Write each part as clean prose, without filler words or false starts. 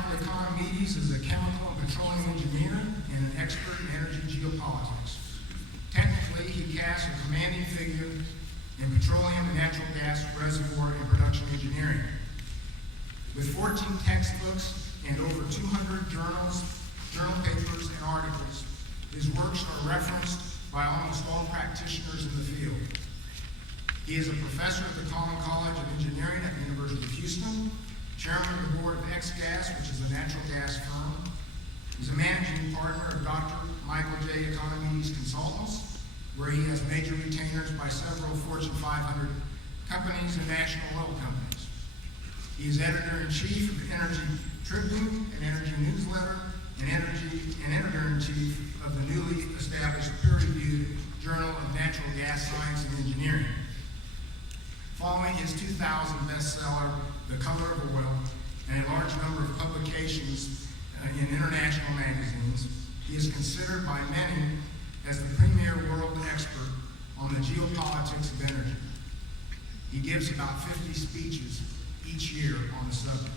Michael Economides is a chemical and petroleum engineer and an expert in energy geopolitics. Technically, he casts a commanding figure in petroleum and natural gas reservoir and production engineering. With 14 textbooks and over 200 journal papers, and articles, his works are referenced by almost all practitioners in the field. He is a professor at the College of Engineering at the University of Houston, chairman of the board of X-Gas, which is a natural gas firm. He's a managing partner of Dr. Michael J. Economides Consultants, where he has major retainers by several Fortune 500 companies and national oil companies. He is editor-in-chief of Energy Tribune, an energy newsletter, and editor-in-chief of the newly established peer-reviewed Journal of Natural Gas Science and Engineering. Following his 2000 bestseller, The Color of Oil, and a large number of publications in international magazines, he is considered by many as the premier world expert on the geopolitics of energy. He gives about 50 speeches each year on the subject.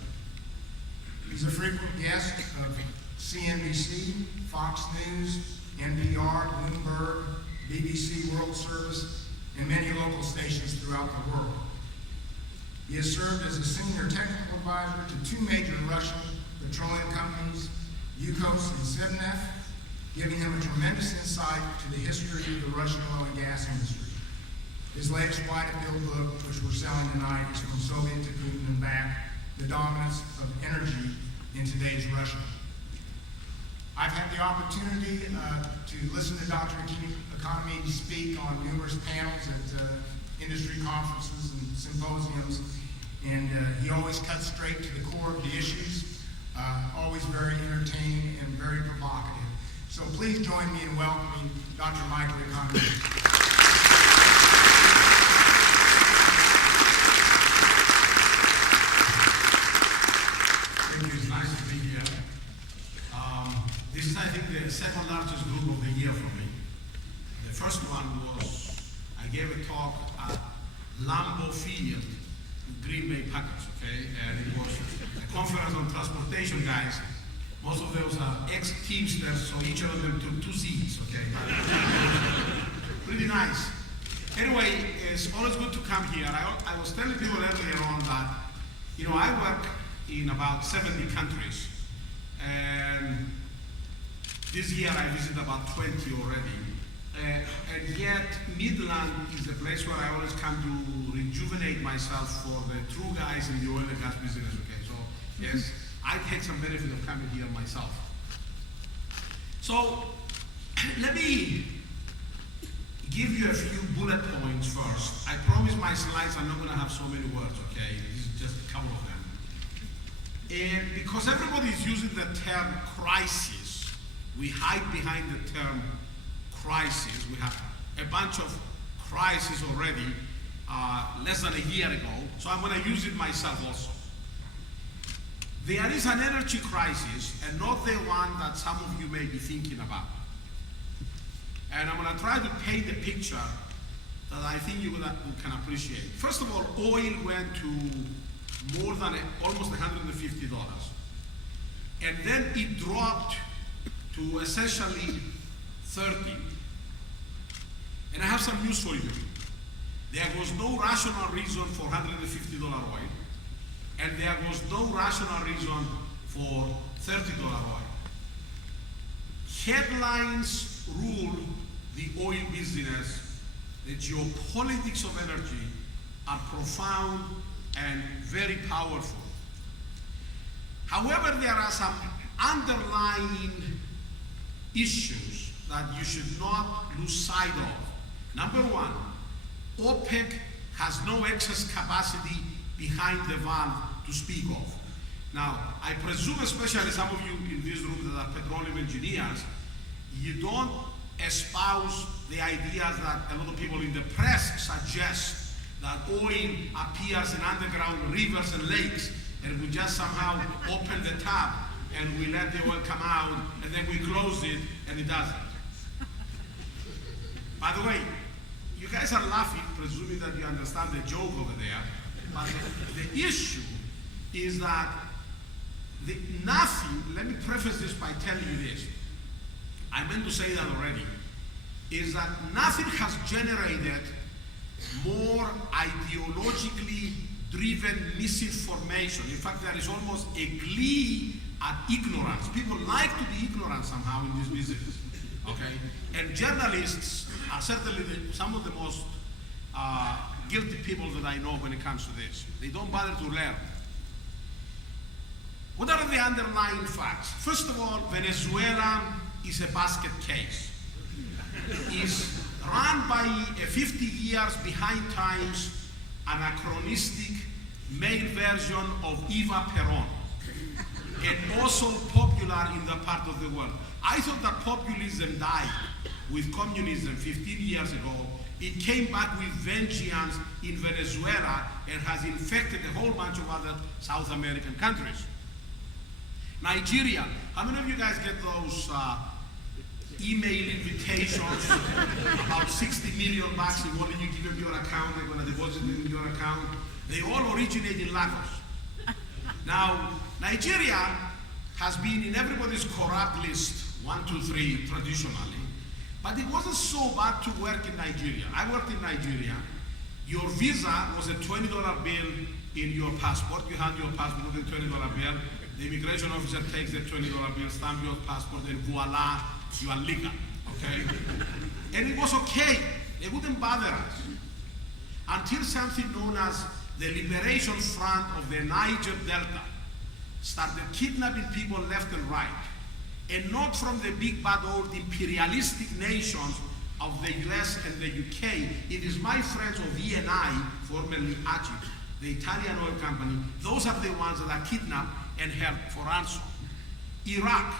He's a frequent guest of CNBC, Fox News, NPR, Bloomberg, BBC World Service, and many local stations throughout the world. He has served as a senior technical advisor to two major Russian petroleum companies, Yukos and Sibnef, giving him a tremendous insight to the history of the Russian oil and gas industry. His latest wide appeal book, which we're selling tonight, is From Soviet to Putin and Back, The Dominance of Energy in Today's Russia. I've had the opportunity to listen to Dr. Economides speak on numerous panels at industry conferences and symposiums, and he always cuts straight to the core of the issues, always very entertaining and very provocative. So please join me in welcoming Dr. Michael Economides. It's nice to be here. This is, I think, the second largest group of the year for me. The first one was, I gave a talk at Lambeau Field in Green Bay Packers, okay? And it was a conference on transportation guys. Most of those are ex-Teamsters, so each of them took 2 seats, okay? Pretty nice. Anyway, it's always good to come here. I was telling people earlier on that, you know, I work in about 70 countries. And this year I visited about 20 already. And yet Midland is the place where I always come to rejuvenate myself for the true guys in the oil and gas business, okay? So, yes, I take some benefit of coming here myself. So, let me give you a few bullet points first. I promise my slides are not going to have so many words, okay? This is just a couple of them. And because everybody is using the term crisis, we hide behind the term crisis. We have a bunch of crises already, less than a year ago, so I'm going to use it myself also. There is an energy crisis, and not the one that some of you may be thinking about. And I'm going to try to paint a picture that I think you can appreciate. First of all, oil went to more than almost $150. And then it dropped to essentially 30. And I have some news for you. There was no rational reason for $150 oil, and there was no rational reason for $30 oil. Headlines rule the oil business. The geopolitics of energy are profound and very powerful. However, there are some underlying issues that you should not lose sight of. Number one, OPEC has no excess capacity behind the valve to speak of. Now, I presume, especially some of you in this room that are petroleum engineers, you don't espouse the ideas that a lot of people in the press suggest, that oil appears in underground rivers and lakes, and we just somehow open the tap and we let the oil come out, and then we close it, and it doesn't. By the way, you guys are laughing, presuming that you understand the joke over there, but the issue is that Nothing, let me preface this by telling you this. I meant to say that already, is that nothing has generated more ideologically driven misinformation. In fact, there is almost a glee at ignorance. People like to be ignorant somehow in this business, okay? And journalists are certainly some of the most guilty people that I know when it comes to this. They don't bother to learn. What are the underlying facts? First of all, Venezuela is a basket case. It's run by a 50 years behind times, anachronistic male version of Eva Peron, and also popular in that part of the world. I thought that populism died with communism 15 years ago. It came back with vengeance in Venezuela and has infected a whole bunch of other South American countries. Nigeria, how many of you guys get those email invitations about $60 million if only you give them your account, they're gonna deposit it in your account? They all originate in Lagos. Now, Nigeria has been in everybody's corrupt list, 1, 2, 3, traditionally, but it wasn't so bad to work in Nigeria. I worked in Nigeria. Your visa was a $20 bill in your passport. You hand your passport with a $20 bill. The immigration officer takes the $20 bill, stamp your passport, and voila, you are legal, okay? And it was okay. They wouldn't bother us until something known as the Liberation Front of the Niger Delta started kidnapping people left and right, and not from the big bad old imperialistic nations of the US and the UK. It is my friends of ENI, formerly ACI, the Italian oil company. Those are the ones that are kidnapped and held for ransom. Iraq.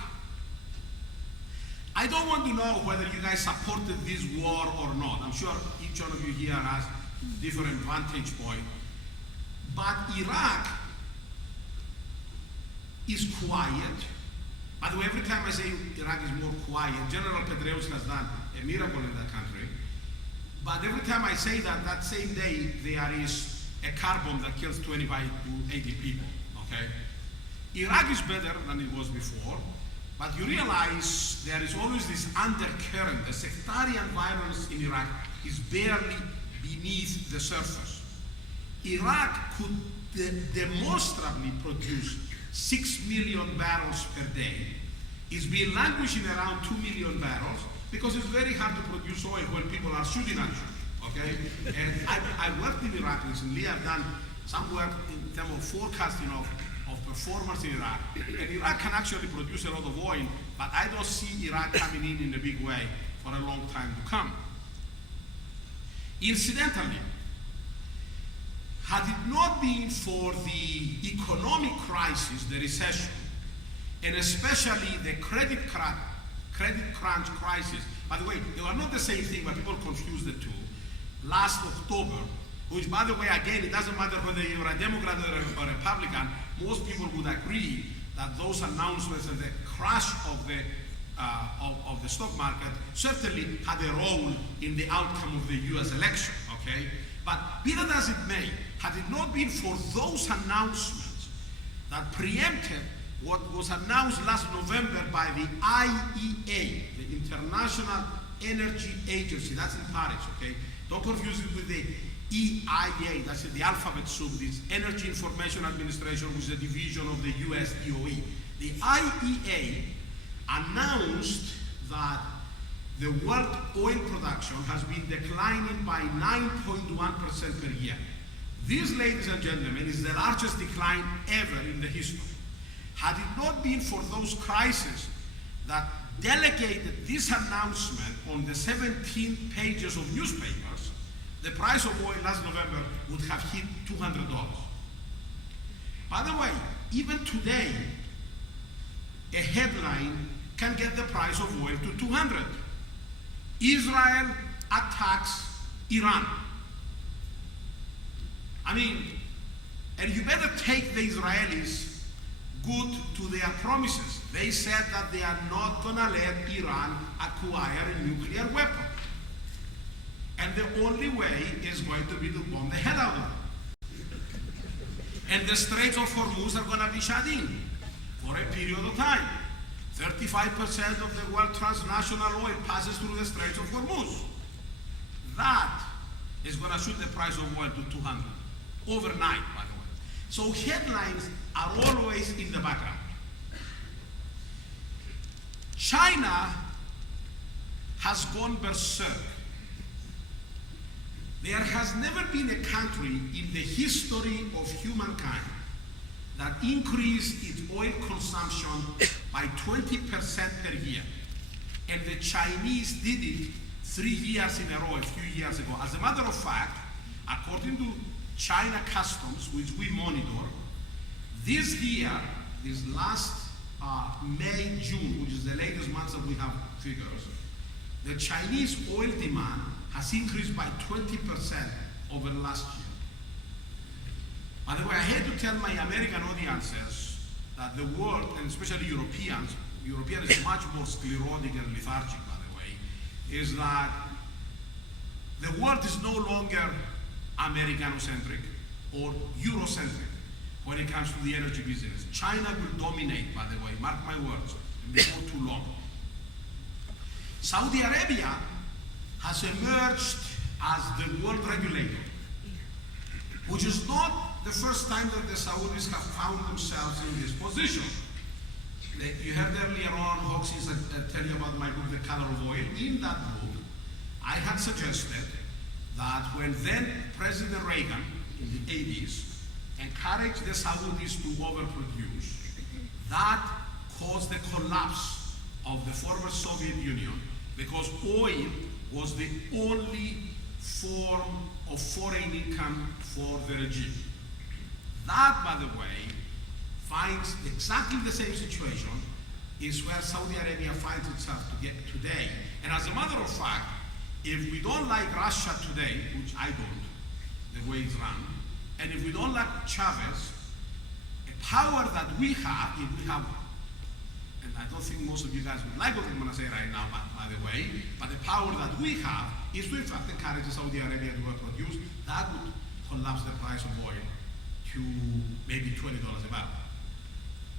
I don't want to know whether you guys supported this war or not. I'm sure each one of you here has different vantage point. But Iraq is quiet. By the way, every time I say Iraq is more quiet, General Petraeus has done a miracle in that country. But every time I say that, that same day, there is a car bomb that kills 25 to 80 people, okay? Iraq is better than it was before, but you realize there is always this undercurrent. The sectarian violence in Iraq is barely beneath the surface. Iraq could demonstrably produce 6 million barrels per day. It's been languishing around 2 million barrels because it's very hard to produce oil when people are shooting at you, okay? And I worked in Iraq recently. I've done some work in terms of forecasting of performance in Iraq. And Iraq can actually produce a lot of oil, but I don't see Iraq coming in a big way for a long time to come. Incidentally, had it not been for the economic crisis, the recession, and especially the credit crunch crisis, by the way, they were not the same thing, but people confuse the two. Last October, which, by the way, again, it doesn't matter whether you're a Democrat or a Republican, most people would agree that those announcements and the crash of the stock market certainly had a role in the outcome of the US election, okay? But be that as it may, had it not been for those announcements that preempted what was announced last November by the IEA, the International Energy Agency, that's in Paris, okay? Don't confuse it with the EIA, that's the alphabet soup, this Energy Information Administration, which is a division of the US DOE. The IEA announced that the world oil production has been declining by 9.1% per year. This, ladies and gentlemen, is the largest decline ever in the history. Had it not been for those crises that delegated this announcement on the 17 pages of newspapers, the price of oil last November would have hit $200. By the way, even today, a headline can get the price of oil to 200. Israel attacks Iran. I mean, and you better take the Israelis good to their promises. They said that they are not gonna let Iran acquire a nuclear weapon. And the only way is going to be to bomb the hell out of them. And the Straits of Hormuz are gonna be shut in. for a period of time. 35% of the world transnational oil passes through the Straits of Hormuz. That is going to shoot the price of oil to 200 overnight, by the way. So headlines are always in the background. China has gone berserk. There has never been a country in the history of humankind that increased its oil consumption by 20% per year. And the Chinese did it 3 years in a row, a few years ago. As a matter of fact, according to China Customs, which we monitor, this year, this last May, June, which is the latest months that we have figures, the Chinese oil demand has increased by 20% over last year. By the way, I hate to tell my American audiences that the world, and especially Europeans is much more sclerotic and lethargic, by the way, is that the world is no longer Americanocentric or Eurocentric when it comes to the energy business. China will dominate, by the way, mark my words, before too long. Saudi Arabia has emerged as the world regulator, which is not the first time that the Saudis have found themselves in this position. You heard earlier on Hawkins tell you about my book, The Color of Oil. In that book, I had suggested that when then President Reagan in the 80s encouraged the Saudis to overproduce, that caused the collapse of the former Soviet Union because oil was the only form of foreign income for the regime. That, by the way, finds exactly the same situation is where Saudi Arabia finds itself today. And as a matter of fact, if we don't like Russia today, which I don't, the way it's run, and if we don't like Chavez, a power that we have, if we have, and I don't think most of you guys would like what I'm going to say right now, by the way, but the power that we have is to in fact encourage Saudi Arabia to produce. That would collapse the price of oil to maybe $20 a barrel.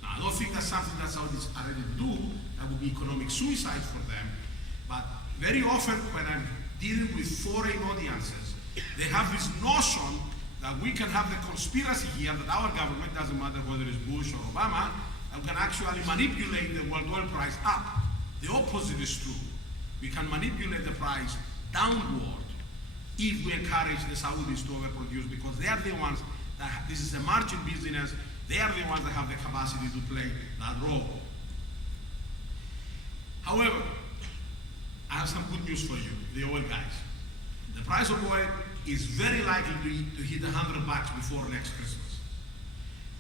Now, I don't think that's something that Saudis are ready to do. That would be economic suicide for them. But very often when I'm dealing with foreign audiences, they have this notion that we can have the conspiracy here that our government, doesn't matter whether it's Bush or Obama, can actually manipulate the world oil price up. The opposite is true. We can manipulate the price downward if we encourage the Saudis to overproduce, because they are the ones that this is a margin business. They are the ones that have the capacity to play that role. However, I have some good news for you, the oil guys. The price of oil is very likely to hit $100 before next Christmas.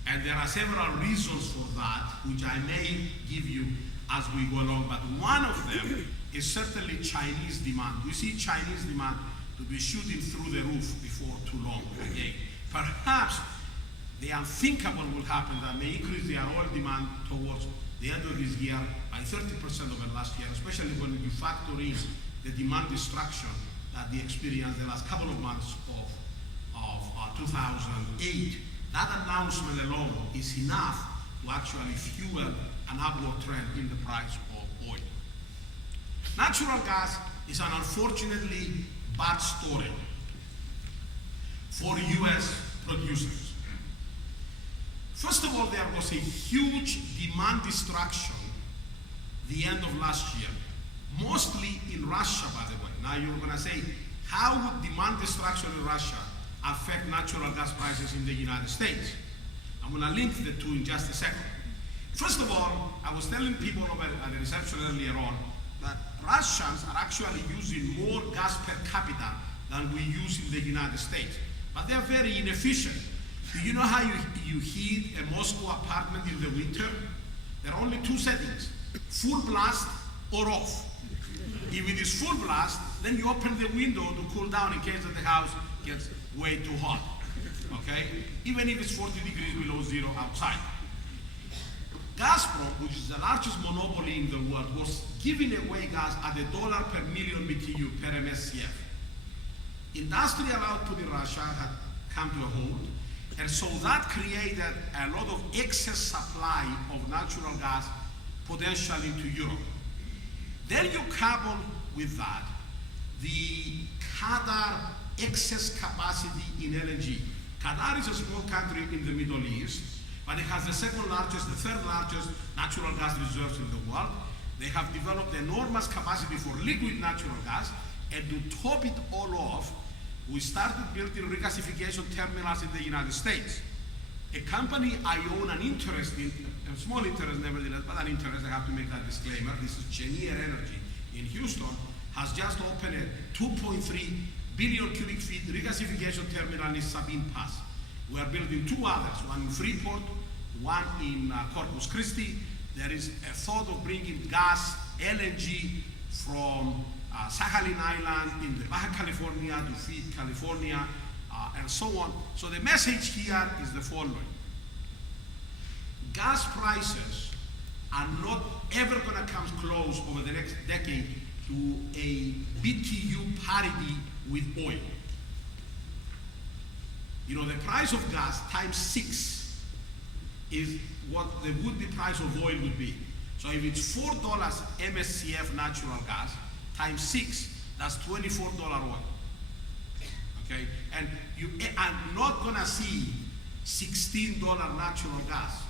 And there are several reasons for that, which I may give you as we go along, but one of them is certainly Chinese demand. We see Chinese demand to be shooting through the roof before too long again. Perhaps the unthinkable will happen, that may increase their oil demand towards the end of this year by 30% over last year, especially when you factor in the demand destruction that they experienced the last couple of months of 2008. That announcement alone is enough to actually fuel an upward trend in the price of oil. Natural gas is an unfortunately bad story for US producers. First of all, there was a huge demand destruction the end of last year, mostly in Russia, by the way. Now you're going to say, how would demand destruction in Russia affect natural gas prices in the United States? I'm going to link the two in just a second. First of all, I was telling people over at the reception earlier on that Russians are actually using more gas per capita than we use in the United States. But they're very inefficient. Do you know how you heat a Moscow apartment in the winter? There are only two settings, full blast or off. If it is full blast, then you open the window to cool down in case that the house gets way too hot, okay? Even if it's 40 degrees below zero outside. Gazprom, which is the largest monopoly in the world, was giving away gas at $1 per million BTU per MSCF. Industrial output in Russia had come to a halt, And so that created a lot of excess supply of natural gas potentially to Europe. Then you couple with that the Qatar excess capacity in LNG. Qatar is a small country in the Middle East, but it has the second largest, the third largest natural gas reserves in the world. They have developed enormous capacity for liquid natural gas, and to top it all off, we started building regasification terminals in the United States. A company I own an interest in, a small interest nevertheless, but an interest, I have to make that disclaimer, this is Cheniere Energy in Houston, has just opened a 2.3 billion cubic feet regasification terminal in Sabine Pass. We are building two others, one in Freeport, one in Corpus Christi. There is a thought of bringing gas, LNG, from Sakhalin Island in the Baja California to feed California, and so on. So the message here is the following. Gas prices are not ever going to come close over the next decade to a BTU parity with oil. You know, the price of gas times 6 is what the would-be price of oil would be. So if it's $4 MSCF natural gas times 6, that's $24 oil. Okay, and you are not going to see $16 natural gas,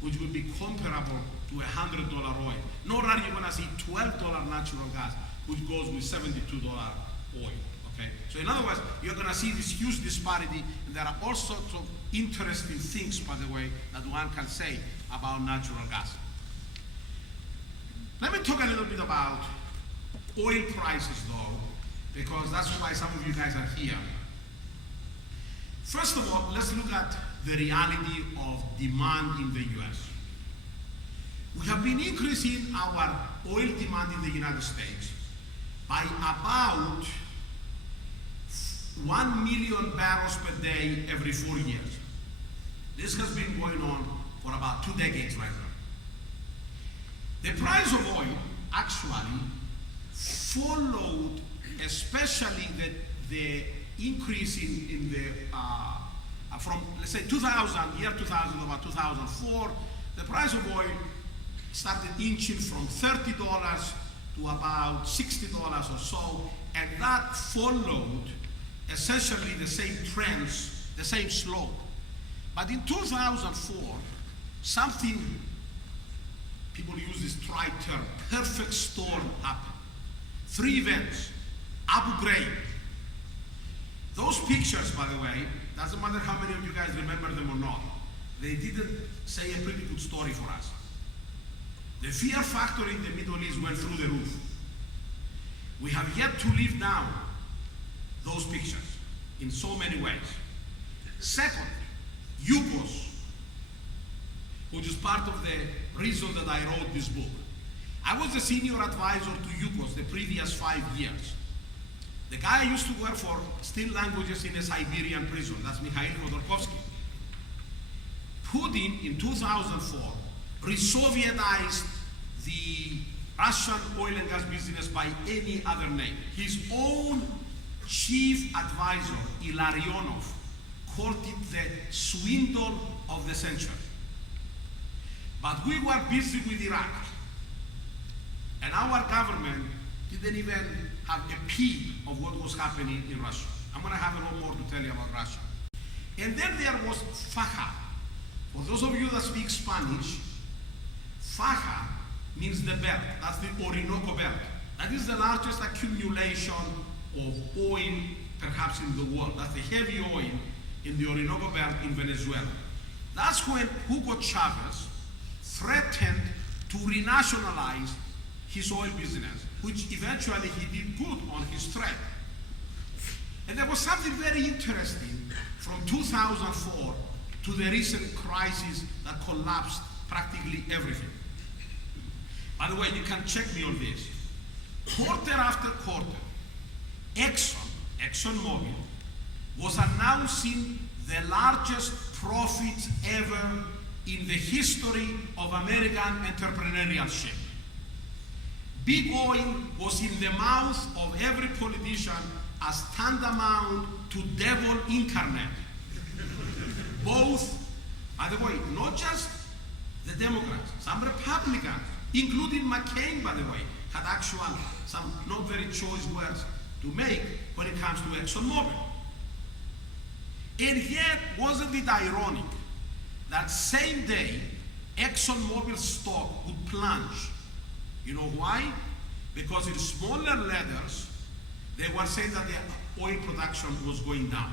which would be comparable to $100 oil. Nor are you going to see $12 natural gas, which goes with $72 oil. Okay, so in other words, you're going to see this huge disparity, and there are all sorts of interesting things, by the way, that one can say about natural gas. Let me talk a little bit about oil prices, though, because that's why some of you guys are here. First of all, let's look at the reality of demand in the US. We have been increasing our oil demand in the United States by about 1 million barrels per day every 4 years. This has been going on for about 2 decades right now. The price of oil actually followed, especially the increase in the, from let's say 2000, year 2000 to about 2004, the price of oil started inching from $30 to about $60 or so, and that followed essentially the same trends, the same slope. But in 2004, something, people use this trite term, perfect storm happened. 3 events. Abu Ghraib. Those pictures, by the way, doesn't matter how many of you guys remember them or not, they didn't say a pretty good story for us. The fear factor in the Middle East went through the roof. We have yet to live down those pictures in so many ways. Second, UCOS, which is part of the reason that I wrote this book. I was the senior advisor to UCOS the previous 5 years. The guy I used to work for still languages in a Siberian prison, that's Mikhail Khodorkovsky. Putin, in 2004, re-Sovietized the Russian oil and gas business by any other name. His own chief advisor, Ilarionov, called it the swindle of the century. But we were busy with Iraq, and our government didn't even have a peep of what was happening in Russia. I'm going to have a lot more to tell you about Russia. And then there was Faja. For those of you that speak Spanish, Faja means the belt. That's the Orinoco belt. That is the largest accumulation of oil perhaps in the world. That's the heavy oil in the Orinoco belt in Venezuela. That's when Hugo Chavez threatened to renationalize his oil business, which eventually he did good on his threat. And there was something very interesting from 2004 to the recent crisis that collapsed practically everything. By the way, you can check me on this. Quarter after quarter, ExxonMobil, was announcing the largest profits ever in the history of American entrepreneurship. Big oil was in the mouth of every politician as tantamount to devil incarnate. Both, by the way, not just the Democrats, some Republicans, including McCain, by the way, had actual some not very choice words to make when it comes to ExxonMobil. And yet, wasn't it ironic that same day ExxonMobil stock would plunge? You know why? Because in smaller letters, they were saying that the oil production was going down.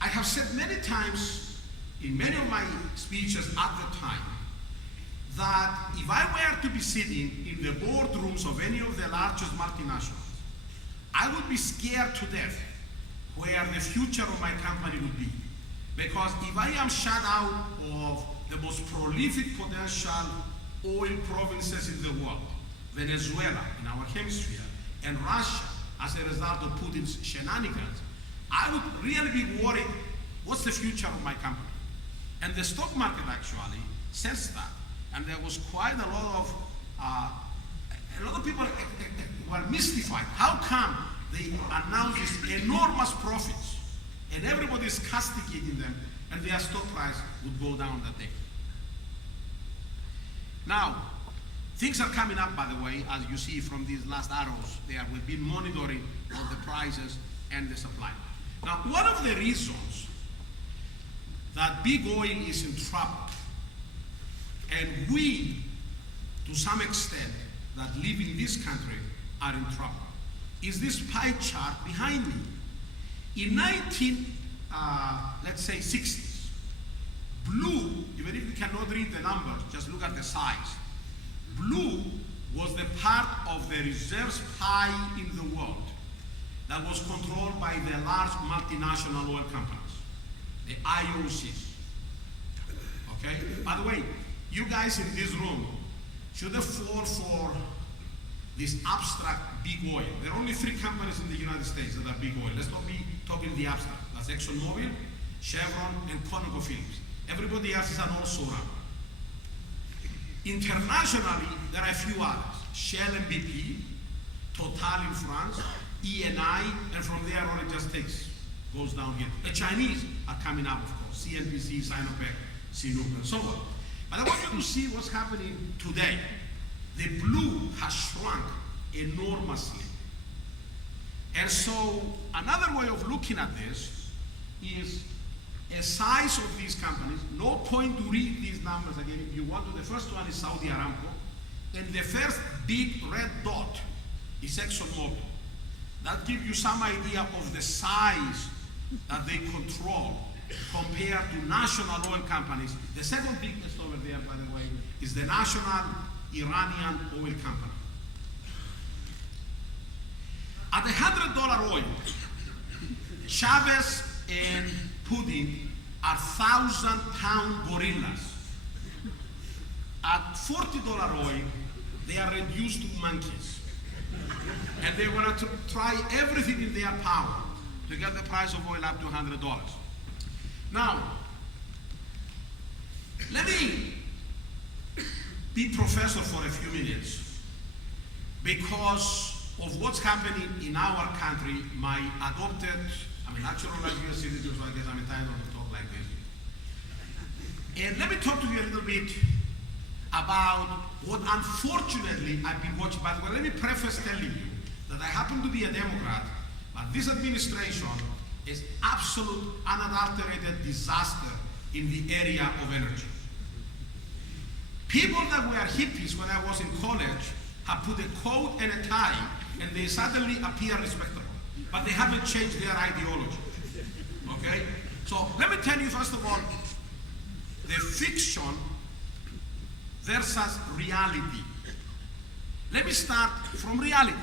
I have said many times in many of my speeches at the time that if I were to be sitting in the boardrooms of any of the largest multinationals, I would be scared to death where the future of my company would be. Because if I am shut out of the most prolific potential oil provinces in the world, Venezuela in our hemisphere, and Russia as a result of Putin's shenanigans, I would really be worried, what's the future of my company? And the stock market actually says that. And there was quite a lot of people were mystified. How come they announce these enormous profits and everybody is castigating them and their stock price would go down that day? Now, things are coming up, by the way, as you see from these last arrows there. We've been monitoring all the prices and the supply. Now, one of the reasons that big oil is in trouble, and we, to some extent, that live in this country are in trouble, is this pie chart behind me. In 60s, blue, even if you cannot read the numbers, just look at the size. Blue was the part of the reserves pie in the world that was controlled by the large multinational oil companies, the IOCs. Okay? By the way, you guys in this room shouldn't fall for this abstract big oil. There are only 3 companies in the United States that are big oil. Let's not be talking the abstract. That's ExxonMobil, Chevron, and ConocoPhillips. Everybody else is an also around. Internationally, there are a few others. Shell and BP, Total in France, Eni, and from there on it just goes down here. The Chinese are coming up, of course. CNPC, Sinopec, Sinopec, and so on. But I want you to see what's happening today. The blue has shrunk enormously. And so another way of looking at this is a size of these companies. No point to read these numbers again. If you want to, the first one is Saudi Aramco. And the first big red dot is ExxonMobil. That gives you some idea of the size that they control compared to national oil companies. The second biggest over there, by the way, is the national Iranian oil company. At $100 oil, Chavez and Putin are 1,000-pound gorillas. At $40 oil, they are reduced to monkeys. And they want to try everything in their power to get the price of oil up to $100. Now, let me be professor for a few minutes because of what's happening in our country. My adopted, I'm a natural US citizen, so I guess I'm entitled to talk like this. And let me talk to you a little bit about what unfortunately I've been watching. But let me preface telling you that I happen to be a Democrat, but this administration is absolute, unadulterated disaster in the area of energy. People that were hippies when I was in college have put a coat and a tie and they suddenly appear respectable. But they haven't changed their ideology. Okay? So let me tell you first of all, the fiction versus reality. Let me start from reality.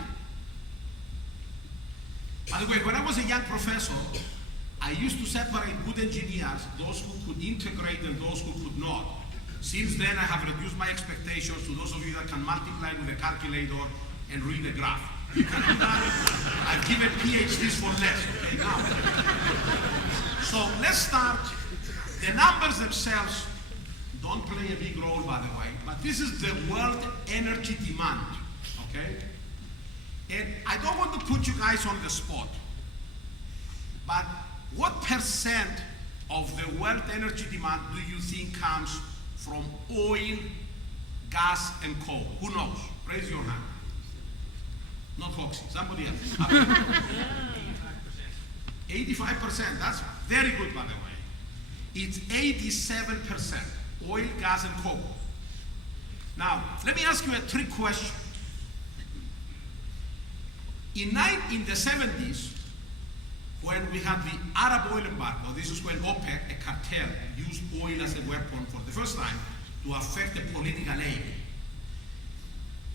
By the way, when I was a young professor, I used to separate good engineers, those who could integrate and those who could not. Since then, I have reduced my expectations to those of you that can multiply with a calculator and read a graph. You can do that. I've given PhDs for less, okay, now. So let's start. The numbers themselves don't play a big role, by the way, but this is the world energy demand, okay? And I don't want to put you guys on the spot, but what percent of the world energy demand do you think comes from oil, gas, and coal? Who knows? Raise your hand. Not Hoxie, somebody else. 85%, that's very good, by the way. It's 87%, oil, gas, and coal. Now, let me ask you a trick question. In the 70s, when we had the Arab oil embargo, this is when OPEC, a cartel, used oil as a weapon for the first time to affect the political aim.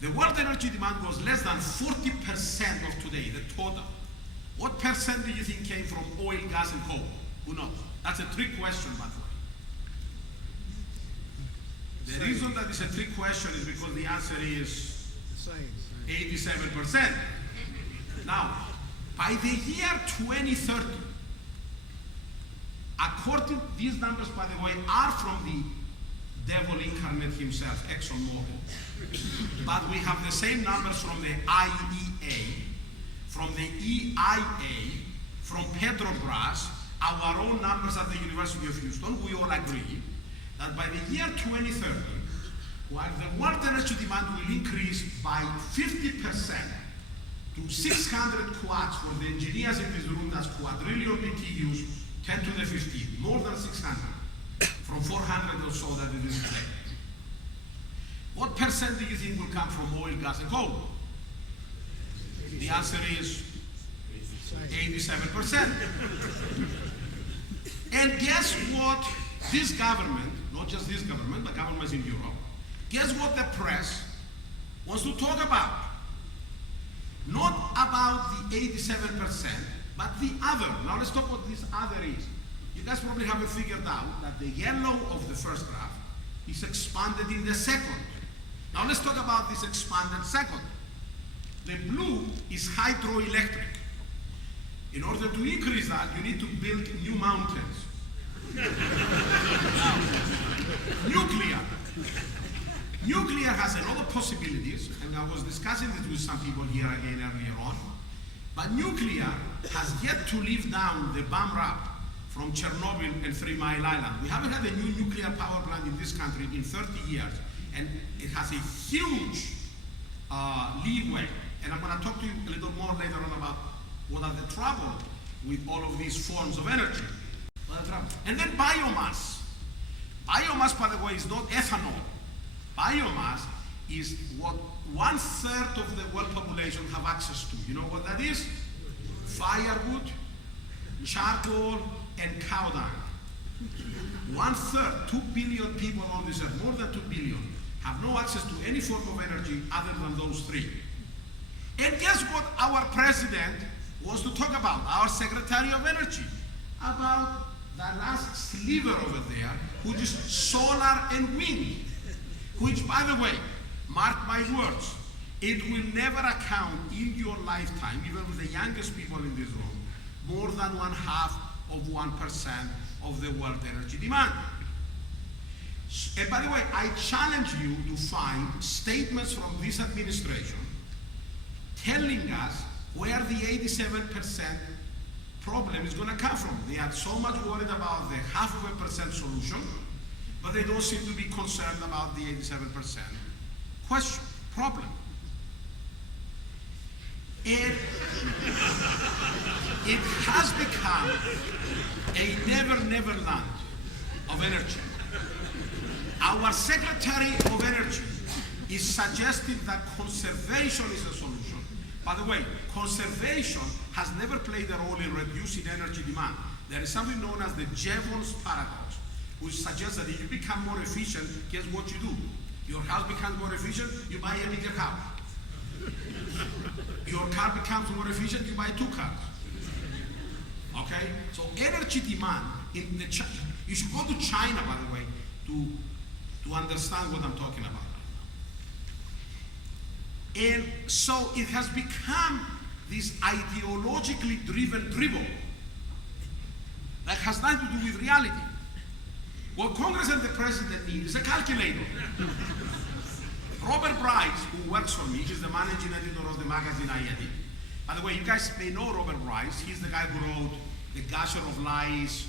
The world energy demand was less than 40% of today, the total. What percent do you think came from oil, gas, and coal? Who knows? That's a trick question, by the way. The reason that it's a trick question is because the answer is 87%. Now, by the year 2030, according, these numbers, by the way, are from the devil incarnate himself, ExxonMobil. But we have the same numbers from the IEA, from the EIA, from Petrobras, our own numbers at the University of Houston. We all agree that by the year 2030, while the world energy demand will increase by 50% to 600 quads for the engineers in this room, that's quadrillion BTUs, 10 to the 15, more than 600, from 400 or so that it is today. What percent do you think will come from oil, gas, and coal? The answer is 87%. And guess what? This government, not just this government, but governments in Europe, guess what the press wants to talk about? Not about the 87%, but the other. Now let's talk what this other is. You guys probably haven't figured out that the yellow of the first graph is expanded in the second. Now let's talk about this expanded second. The blue is hydroelectric. In order to increase that, you need to build new mountains. Now, nuclear. Nuclear has a lot of possibilities, and I was discussing this with some people here again earlier on, but nuclear has yet to live down the bum rap from Chernobyl and 3 Mile Island. We haven't had a new nuclear power plant in this country in 30 years, and it has a huge leeway. And I'm going to talk to you a little more later on about what are the trouble with all of these forms of energy. And then biomass. Biomass, by the way, is not ethanol. Biomass is what 1/3 of the world population have access to. You know what that is? Firewood, charcoal, and cow dung. 1/3, 2 billion people on this earth, more than 2 billion, have no access to any form of energy other than those three. And guess what our president wants to talk about? Our Secretary of Energy. About the last sliver over there, which is solar and wind. Which, by the way, mark my words, it will never account in your lifetime, even with the youngest people in this room, more than 0.5% of the world energy demand. And by the way, I challenge you to find statements from this administration telling us where the 87% problem is going to come from. They are so much worried about the 0.5% solution, but they don't seem to be concerned about the 87% problem. And it has become a never land of energy. Our Secretary of Energy is suggesting that conservation is a solution. By the way, conservation has never played a role in reducing energy demand. There is something known as the Jevons paradox, which suggests that if you become more efficient, guess what you do? Your house becomes more efficient, you buy a bigger house. Your car becomes more efficient, you buy 2 cars. Okay? So energy demand, you should go to China, by the way, to understand what I'm talking about. And so it has become this ideologically driven dribble that has nothing to do with reality. What Congress and the President need is a calculator. Robert Bryce, who works for me, he's the managing editor of the magazine I edit. By the way, you guys may know Robert Bryce. He's the guy who wrote The Gusher of Lies.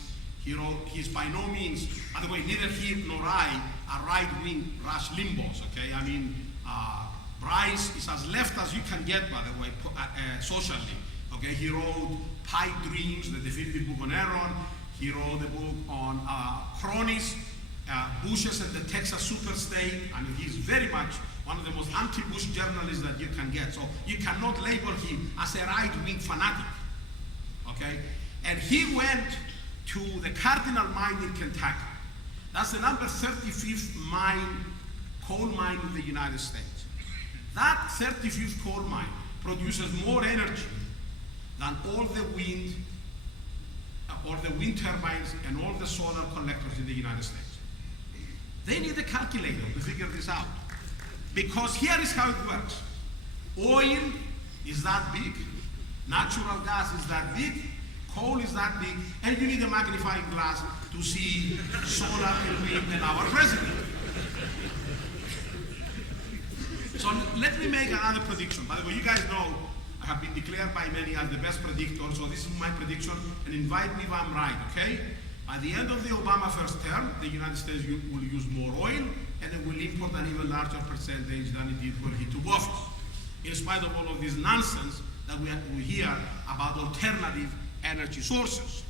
He's by no means, by the way, neither he nor I are right-wing Rush Limbaughs, okay? I mean, Bryce is as left as you can get, by the way, socially, okay? He wrote Pipe Dreams, the definitive book on Enron. He wrote a book on cronies, Bushes and the Texas Superstate. I mean, he's very much one of the most anti-Bush journalists that you can get. So you cannot label him as a right-wing fanatic, okay? And he went to the Cardinal mine in Kentucky. That's the number 35th coal mine in the United States. That 35th coal mine produces more energy than all the wind turbines and all the solar collectors in the United States. They need a calculator to figure this out. Because here is how it works. Oil is that big, natural gas is that big, coal is that big, and you need a magnifying glass to see solar and wind and our president. So let me make another prediction. By the way, you guys know I have been declared by many as the best predictor, so this is my prediction, and invite me if I'm right, okay? By the end of the Obama first term, the United States will use more oil, and it will import an even larger percentage than it did when he took office, in spite of all of this nonsense that we hear about alternative energy sources.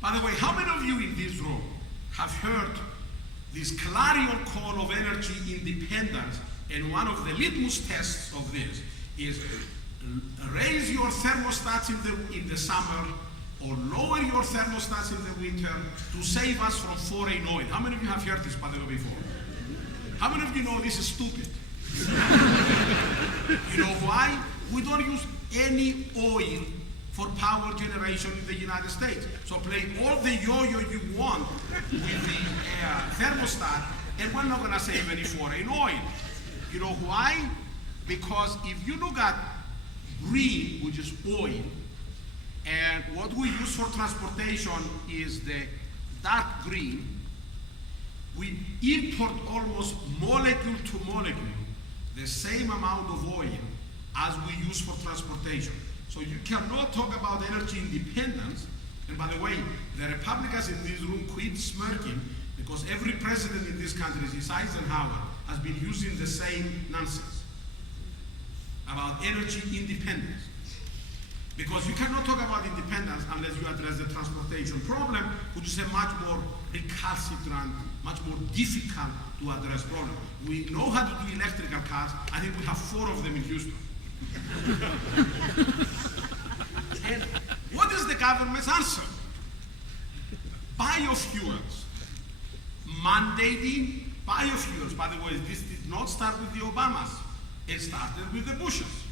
By the way, how many of you in this room have heard this clarion call of energy independence? And one of the litmus tests of this is raise your thermostats in the summer or lower your thermostats in the winter to save us from foreign oil. How many of you have heard this, by the way, before? How many of you know this is stupid? You know why? We don't use any oil for power generation in the United States. So play all the yo-yo you want with the thermostat, and we're not gonna save any foreign oil. You know why? Because if you look at green, which is oil, and what we use for transportation is the dark green, we import almost molecule to molecule the same amount of oil as we use for transportation. So you cannot talk about energy independence. And by the way, the Republicans in this room quit smirking because every president in this country, since Eisenhower, has been using the same nonsense about energy independence. Because you cannot talk about independence unless you address the transportation problem, which is a much more recalcitrant, much more difficult to address problem. We know how to do electrical cars. I think we have 4 of them in Houston. And what is the government's answer? Biofuels. Mandating biofuels. By the way, this did not start with the Obamas. It started with the Bushes.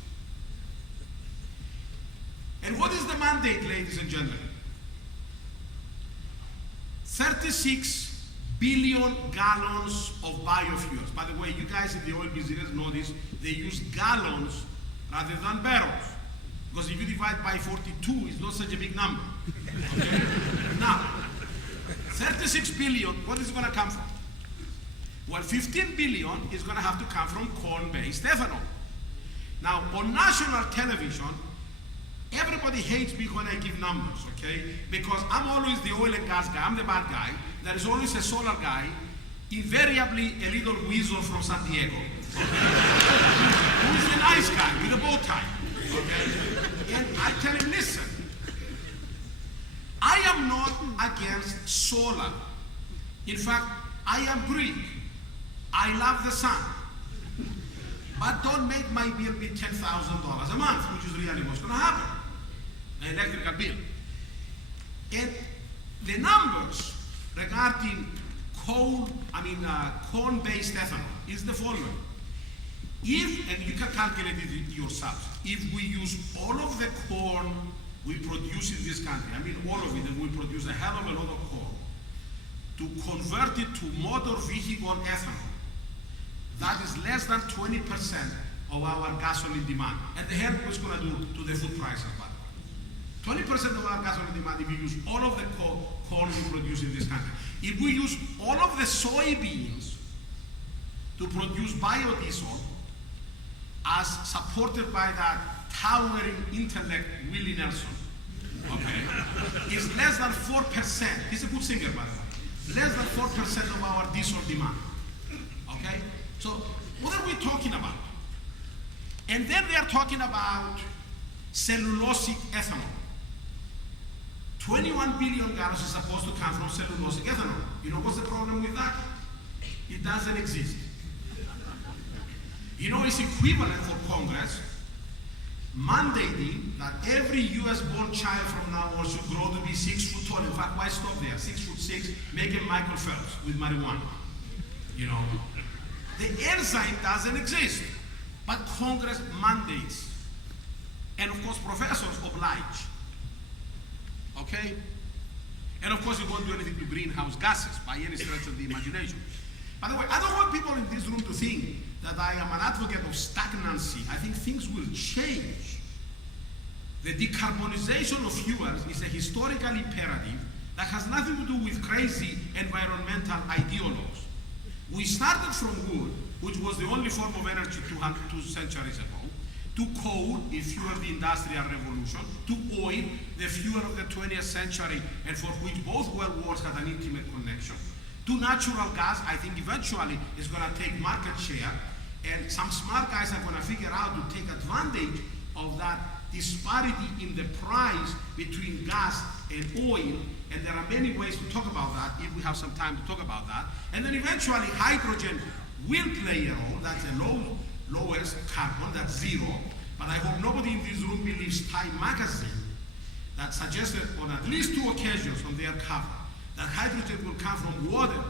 And what is the mandate, ladies and gentlemen? 36 billion gallons of biofuels. By the way, you guys in the oil business know this. They use gallons rather than barrels. Because if you divide by 42, it's not such a big number. Okay? Now, 36 billion, what is it going to come from? Well, 15 billion is going to have to come from corn-based ethanol. Now, on national television, everybody hates me when I give numbers, okay? Because I'm always the oil and gas guy. I'm the bad guy. There is always a solar guy, invariably a little weasel from San Diego, okay? Who is the nice guy with a bow tie, okay? And I tell him, listen, I am not against solar. In fact, I am Greek. I love the sun. But don't make my bill be $10,000 a month, which is really what's going to happen. An electrical bill. And the numbers regarding corn-based ethanol is the following. If, and you can calculate it yourself, if we use all of the corn we produce in this country, I mean all of it, and we produce a hell of a lot of corn, to convert it to motor vehicle ethanol, that is less than 20% of our gasoline demand. And the hell what's going to do to the food prices, by the way. 20% of our gasoline demand if we use all of the corn we produce in this country. If we use all of the soybeans to produce biodiesel, as supported by that towering intellect, Willie Nelson, okay, is less than 4%. He's a good singer, by the way. Less than 4% of our diesel demand. Okay? So, what are we talking about? And then they are talking about cellulosic ethanol. 21 billion gallons is supposed to come from cellulosic ethanol. You know what's the problem with that? It doesn't exist. You know, it's equivalent for Congress mandating that every US born child from now on should grow to be 6 foot tall. In fact, why stop there? 6'6", make him Michael Phelps with marijuana. You know, the enzyme doesn't exist, but Congress mandates. And of course, professors oblige. Okay? And of course, you won't do anything to greenhouse gases by any stretch of the imagination. By the way, I don't want people in this room to think that I am an advocate of stagnancy. I think things will change. The decarbonization of fuels is a historical imperative that has nothing to do with crazy environmental ideologues. We started from wood, which was the only form of energy 2 centuries ago, to coal, it fueled the Industrial Revolution, to oil, the fuel of the 20th century, and for which both world wars had an intimate connection, to natural gas. I think eventually it's going to take market share, and some smart guys are going to figure out to take advantage of that disparity in the price between gas and oil, and there are many ways to talk about that if we have some time to talk about that. And then eventually hydrogen will play a role. That's a lowest carbon, that's zero. But I hope nobody in this room believes Time magazine that suggested on at least 2 occasions on their cover that hydrogen will come from water.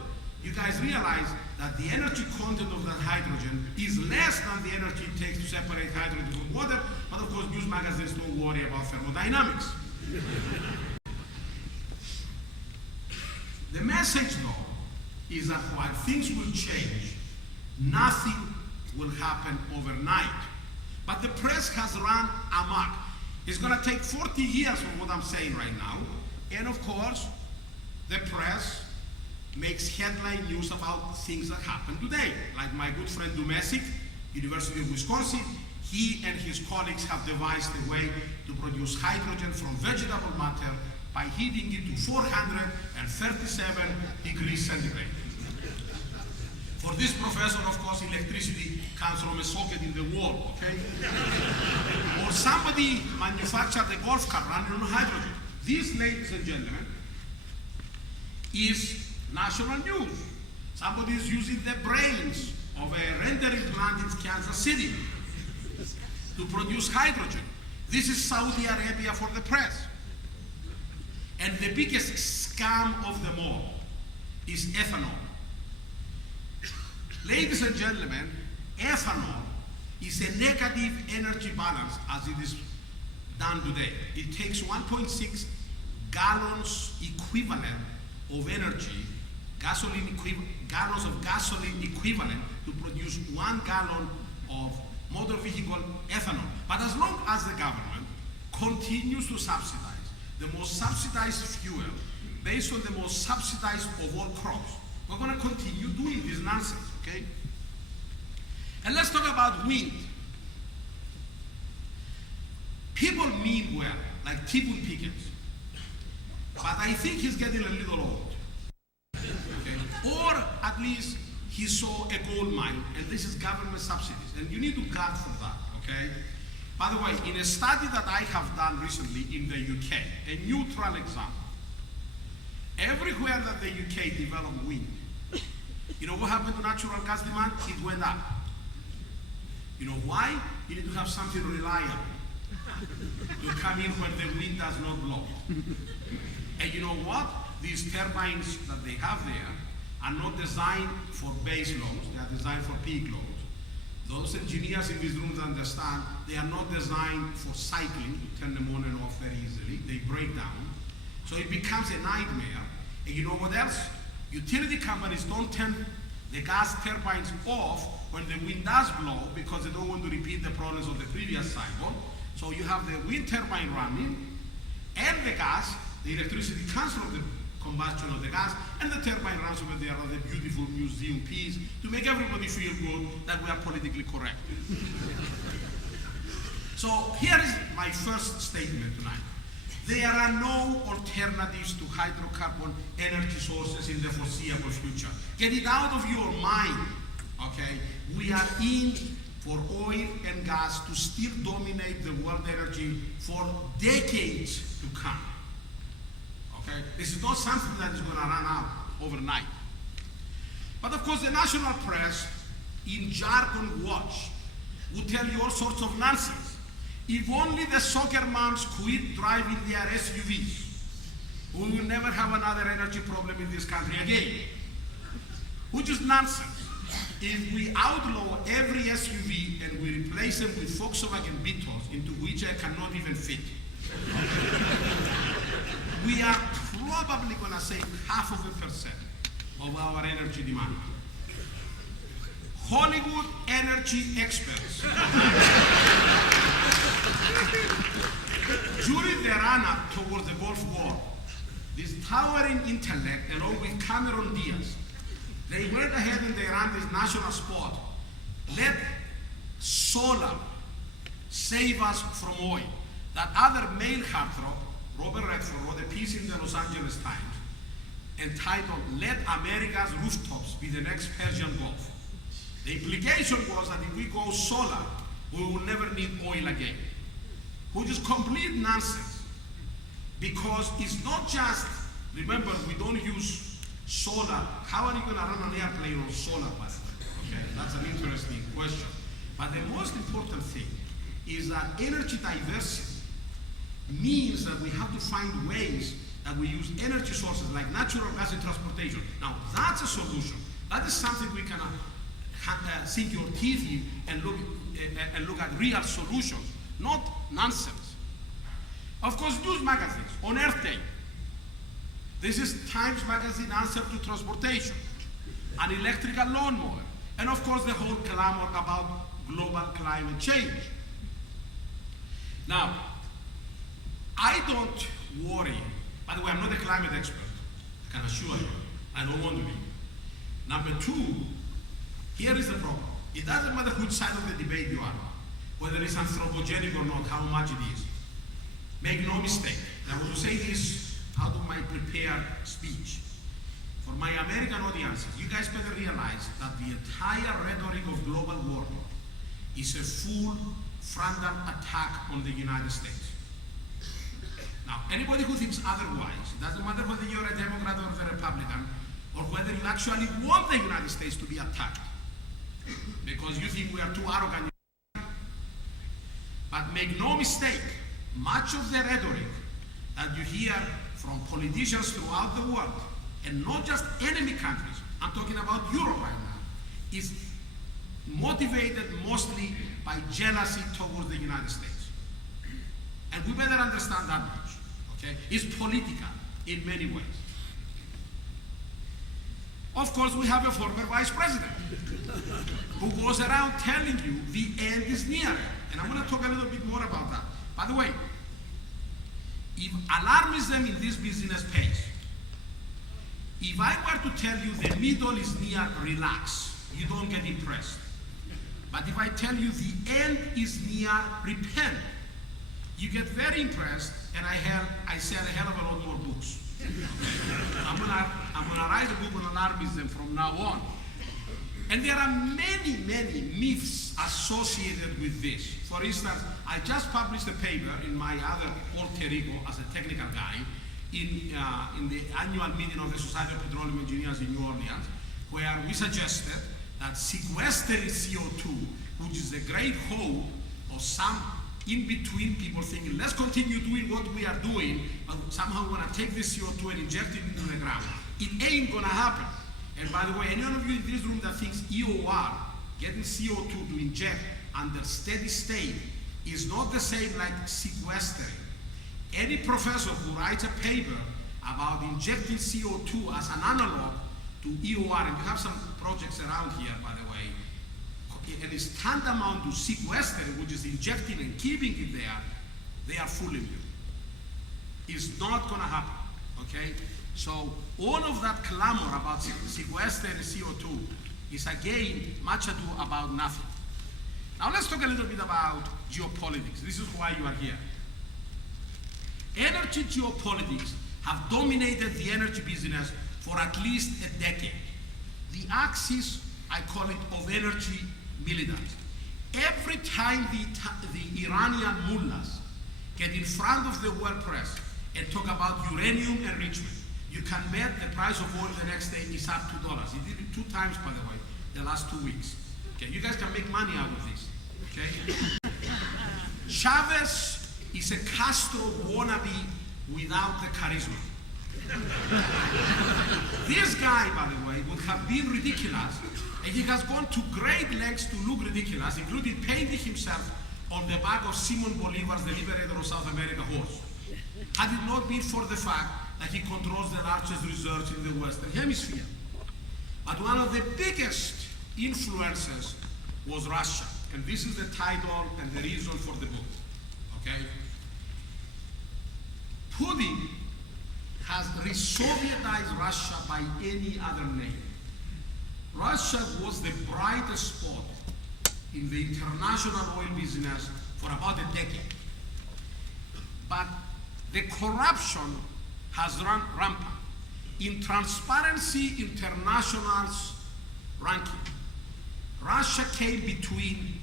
You guys realize that the energy content of that hydrogen is less than the energy it takes to separate hydrogen from water, but of course news magazines don't worry about thermodynamics. The message though is that while things will change, nothing will happen overnight. But the press has run amok. It's going to take 40 years from what I'm saying right now, and of course the press makes headline news about things that happen today. Like my good friend Dumesic, University of Wisconsin, he and his colleagues have devised a way to produce hydrogen from vegetable matter by heating it to 437 degrees centigrade. For this professor, of course, electricity comes from a socket in the wall, okay? Or somebody manufactured a golf cart running on hydrogen. This, ladies and gentlemen, is national news. Somebody is using the brains of a rendering plant in Kansas City to produce hydrogen. This is Saudi Arabia for the press. And the biggest scam of them all is ethanol. Ladies and gentlemen, ethanol is a negative energy balance as it is done today. It takes 1.6 gallons equivalent of energy, gallons of gasoline equivalent to produce 1 gallon of motor vehicle ethanol. But as long as the government continues to subsidize the most subsidized fuel based on the most subsidized of all crops, we're going to continue doing this nonsense, okay? And let's talk about wind. People mean well, like T-Boone Pickens, but I think he's getting a little old. Okay? Or at least he saw a gold mine, and this is government subsidies, and you need to guard for that, okay? By the way, in a study that I have done recently in the UK, a neutral example, everywhere that the UK developed wind, you know what happened to natural gas demand? It went up. You know why? You need to have something reliable to come in when the wind does not blow. And you know what? These turbines that they have there are not designed for base loads, they are designed for peak loads. Those engineers in this room understand they are not designed for cycling, to turn them on and off very easily. They break down. So it becomes a nightmare. And you know what else? Utility companies don't turn the gas turbines off when the wind does blow because they don't want to repeat the problems of the previous cycle. So you have the wind turbine running and the gas, the electricity comes from the combustion of the gas, and the turbine runs over there on the beautiful museum piece to make everybody feel good that we are politically correct. So here is my first statement tonight. There are no alternatives to hydrocarbon energy sources in the foreseeable future. Get it out of your mind, okay? We are in for oil and gas to still dominate the world energy for decades to come, okay? This is not something that is going to run out overnight. But of course, the national press, in jargon watch, will tell you all sorts of nonsense. If only the soccer moms quit driving their SUVs, we will never have another energy problem in this country again. Which is nonsense. If we outlaw every SUV and we replace them with Volkswagen Beetles, into which I cannot even fit, we are probably going to save 0.5% of our energy demand. Hollywood energy experts. During the run-up towards the Gulf War, this towering intellect, along with Cameron Diaz, they went ahead and they ran this national sport. Let solar save us from oil. That other male heartthrob, Robert Redford, wrote a piece in the Los Angeles Times entitled, "Let America's Rooftops Be the Next Persian Gulf." The implication was that if we go solar, we will never need oil again, which is complete nonsense. Because it's not just, remember, we don't use solar. How are you going to run an airplane on solar panels? Okay, that's an interesting question. But the most important thing is that energy diversity means that we have to find ways that we use energy sources like natural gas in transportation. Now, that's a solution. That is something we can sink your teeth in and look at real solutions, not nonsense. Of course, news magazines on Earth Day. This is Times Magazine answer to transportation, an electrical lawnmower, and of course the whole clamor about global climate change. Now, I don't worry. By the way, I'm not a climate expert, I can assure you. I don't want to be. Number two, here is the problem. It doesn't matter which side of the debate you are, whether it's anthropogenic or not, how much it is. Make no mistake. I want to say this out of my prepared speech. For my American audiences, you guys better realize that the entire rhetoric of global warming is a full frontal attack on the United States. Now, anybody who thinks otherwise, it doesn't matter whether you're a Democrat or a Republican, or whether you actually want the United States to be attacked, because you think we are too arrogant. But make no mistake, much of the rhetoric that you hear from politicians throughout the world, and not just enemy countries, I'm talking about Europe right now, is motivated mostly by jealousy towards the United States. And we better understand that much, okay? It's political in many ways. Of course, we have a former vice president who goes around telling you the end is near. And I'm going to talk a little bit more about that. By the way, if alarmism in this business pays, if I were to tell you the middle is near, relax, you don't get impressed. But if I tell you the end is near, repent, you get very impressed, and I sell a hell of a lot more books. I'm gonna write a book on alarmism from now on. And there are many, many myths associated with this. For instance, I just published a paper in my other alter ego as a technical guy in the annual meeting of the Society of Petroleum Engineers in New Orleans, where we suggested that sequestering CO2, which is the great hope of some in-between people thinking, let's continue doing what we are doing, but somehow we're going to take this CO2 and inject it into the ground. It ain't going to happen. And by the way, any of you in this room that thinks EOR, getting CO2 to inject under steady state, is not the same like sequestering. Any professor who writes a paper about injecting CO2 as an analog to EOR, and you have some projects around here, by the way, and it's tantamount to sequestering, which is injecting and keeping it there, they are fooling you. It's not going to happen, okay? So all of that clamor about sequestering CO2 is again much ado about nothing. Now let's talk a little bit about geopolitics. This is why you are here. Energy geopolitics have dominated the energy business for at least a decade. The axis, I call it, of energy militants. Every time the Iranian mullahs get in front of the world press and talk about uranium enrichment, you can bet the price of oil the next day is up $2. It did it 2 times, by the way, the last 2 weeks. Okay, you guys can make money out of this. Okay? Chavez is a Castro wannabe without the charisma. This guy, by the way, would have been ridiculous, and he has gone to great lengths to look ridiculous, including painting himself on the back of Simon Bolivar's, the liberator of South America, horse. Had it not been for the fact that he controls the largest reserves in the Western Hemisphere. But one of the biggest influences was Russia. And this is the title and the reason for the book. Okay? Putin has re-Sovietized Russia by any other name. Russia was the brightest spot in the international oil business for about a decade. But the corruption has run rampant. In Transparency International's ranking, Russia came between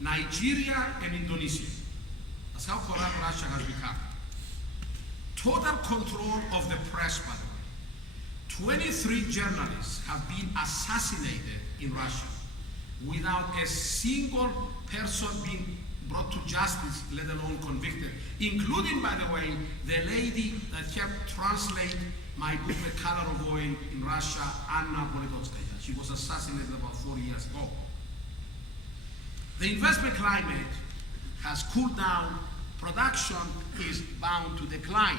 Nigeria and Indonesia. That's how corrupt Russia has become. Total control of the press, by the way. 23 journalists have been assassinated in Russia without a single person being brought to justice, let alone convicted, including, by the way, the lady that helped translate my book, The Color of Oil in Russia, Anna Politkovskaya. She was assassinated about 4 years ago. The investment climate has cooled down. Production is bound to decline.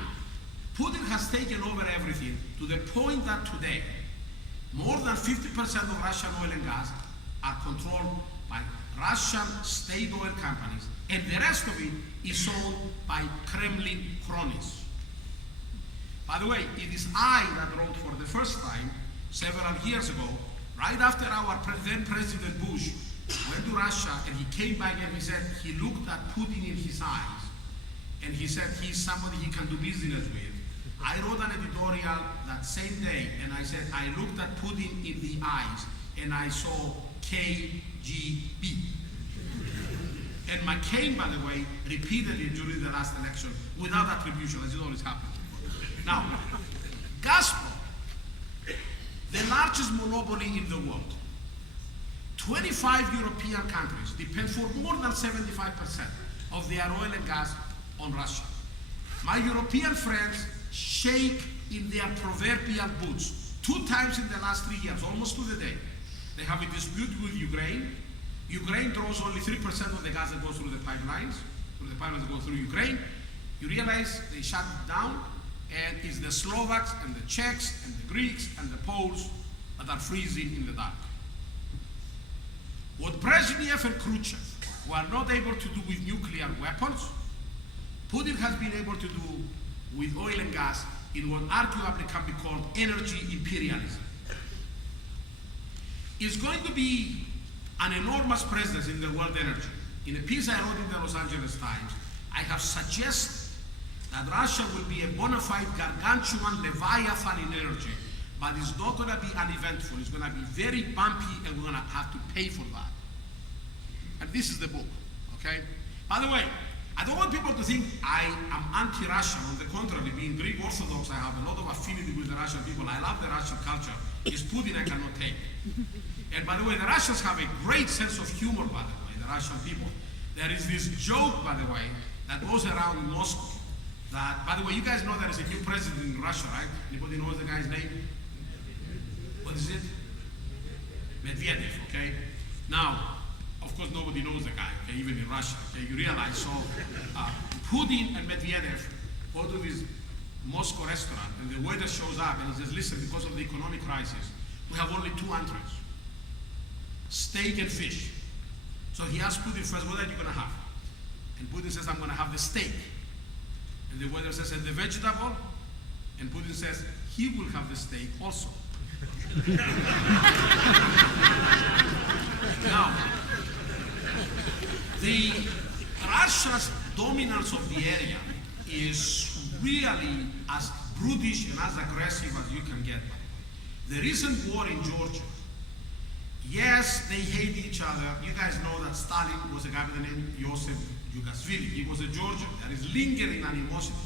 Putin has taken over everything to the point that today, more than 50% of Russian oil and gas are controlled by Russian state oil companies, and the rest of it is owned by Kremlin cronies. By the way, it is I that wrote for the first time, several years ago, right after our then President Bush went to Russia, and he came back and he said he looked at Putin in his eyes, and he said he's somebody he can do business with. I wrote an editorial that same day, and I said I looked at Putin in the eyes, and I saw KGB. And McCain, by the way, repeated it during the last election without attribution, as it always happens. Now, Gazprom, the largest monopoly in the world, 25 European countries depend for more than 75% of their oil and gas on Russia. My European friends shake in their proverbial boots 2 times in the last 3 years, almost to the day. They have a dispute with Ukraine. Ukraine draws only 3% of the gas that goes through the pipelines, that go through Ukraine. You realize they shut it down, and it's the Slovaks and the Czechs and the Greeks and the Poles that are freezing in the dark. What Brezhnev and Khrushchev were not able to do with nuclear weapons, Putin has been able to do with oil and gas in what arguably can be called energy imperialism. It's going to be an enormous presence in the world energy. In a piece I wrote in the Los Angeles Times, I have suggested that Russia will be a bona fide gargantuan leviathan in energy, but it's not going to be uneventful. It's going to be very bumpy, and we're going to have to pay for that. And this is the book, okay? By the way, I don't want people to think I am anti-Russian. On the contrary, being Greek Orthodox, I have a lot of affinity with the Russian people. I love the Russian culture. It's Putin I cannot take. And by the way, the Russians have a great sense of humor, by the way, the Russian people. There is this joke, by the way, that goes around in Moscow. That, by the way, you guys know there is a new president in Russia, right? Anybody knows the guy's name? What is it? Medvedev, okay? Now, of course, nobody knows the guy, okay, even in Russia, okay? You realize, so Putin and Medvedev go to this Moscow restaurant, and the waiter shows up, and he says, listen, because of the economic crisis, we have only 2 entrees, steak and fish. So he asks Putin first, what are you going to have? And Putin says, I'm going to have the steak. And the waiter says, and the vegetable? And Putin says, he will have the steak also. Now, the Russia's dominance of the area is really as brutish and as aggressive as you can get. The recent war in Georgia, yes, they hate each other. You guys know that Stalin was a guy by the name Joseph Yugoslavia. He was a Georgian. There is lingering animosity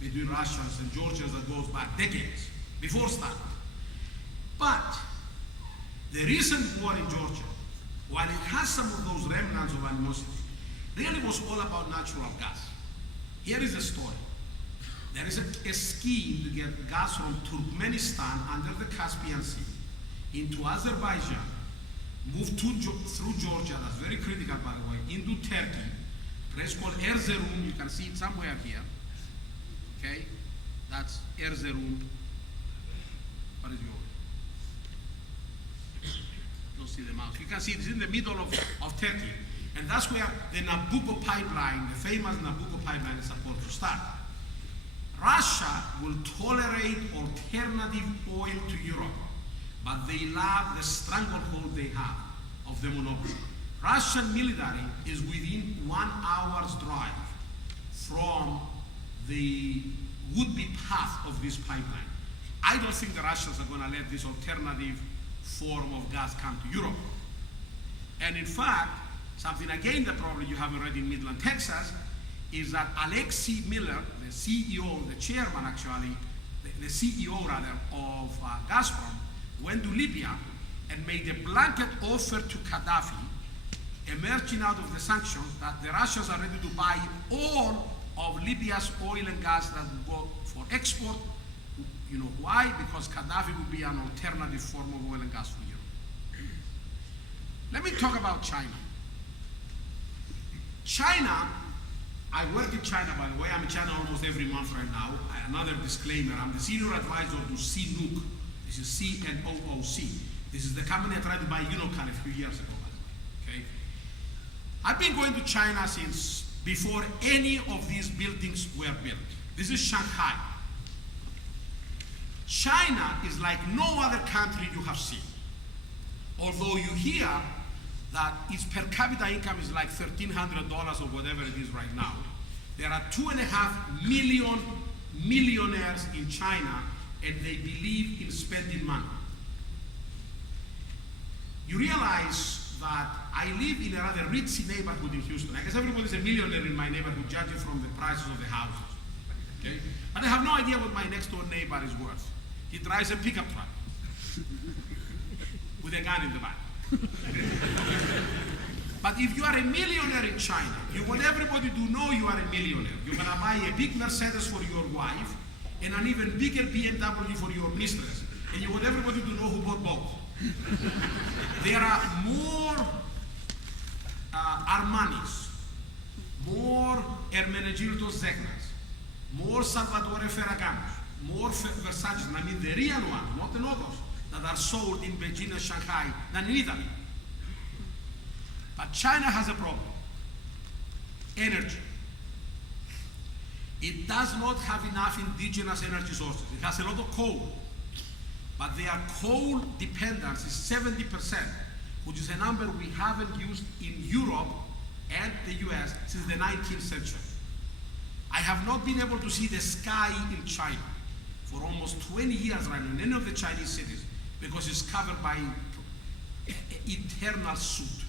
between Russians and Georgians that goes back decades, before Stalin. But the recent war in Georgia, while it has some of those remnants of animosity, really was all about natural gas. Here is the story. There is a scheme to get gas from Turkmenistan under the Caspian Sea into Azerbaijan, move through Georgia, that's very critical by the way, into Turkey, a place called Erzurum, you can see it somewhere here, okay? That's Erzurum. What is yours? Don't see the mouse. You can see it's in the middle of Turkey. And that's where the Nabucco pipeline, the famous Nabucco pipeline, is supposed to start. Russia will tolerate alternative oil to Europe, but they love the stranglehold they have of the monopoly. Russian military is within 1 hour's drive from the would-be path of this pipeline. I don't think the Russians are going to let this alternative form of gas come to Europe. And in fact, something again that probably you haven't read in Midland, Texas, is that Alexei Miller, the CEO, the chairman actually, the CEO rather, of Gazprom, went to Libya and made a blanket offer to Gaddafi, emerging out of the sanctions, that the Russians are ready to buy all of Libya's oil and gas that will go for export. You know why? Because Gaddafi would be an alternative form of oil and gas for Europe. Let me talk about China. China, I work in China, by the way. I'm in China almost every month right now. Another disclaimer, I'm the senior advisor to CNOOC. This is CNOOC. This is the company I tried to buy Unocal a few years ago, by the way, okay? I've been going to China since before any of these buildings were built. This is Shanghai. China is like no other country you have seen. Although you hear that its per capita income is like $1,300 or whatever it is right now. There are 2.5 million millionaires in China, and they believe in spending money. You realize that I live in a rather ritzy neighborhood in Houston. I guess everybody's a millionaire in my neighborhood, judging from the prices of the houses. Okay? But I have no idea what my next door neighbor is worth. He drives a pickup truck with a gun in the back. But if you are a millionaire in China, you want everybody to know you are a millionaire. You're going to buy a big Mercedes for your wife and an even bigger BMW for your mistress. And you want everybody to know who bought both. There are more Armanis, more Hermenegildo Zegnas, more Salvatore Ferraganos, more Versace, I mean the real ones, not the others, that are sold in Beijing and Shanghai than in Italy. But China has a problem. Energy. It does not have enough indigenous energy sources. It has a lot of coal. But their coal dependence is 70%, which is a number we haven't used in Europe and the US since the 19th century. I have not been able to see the sky in China for almost 20 years right now in any of the Chinese cities because it's covered by eternal soot.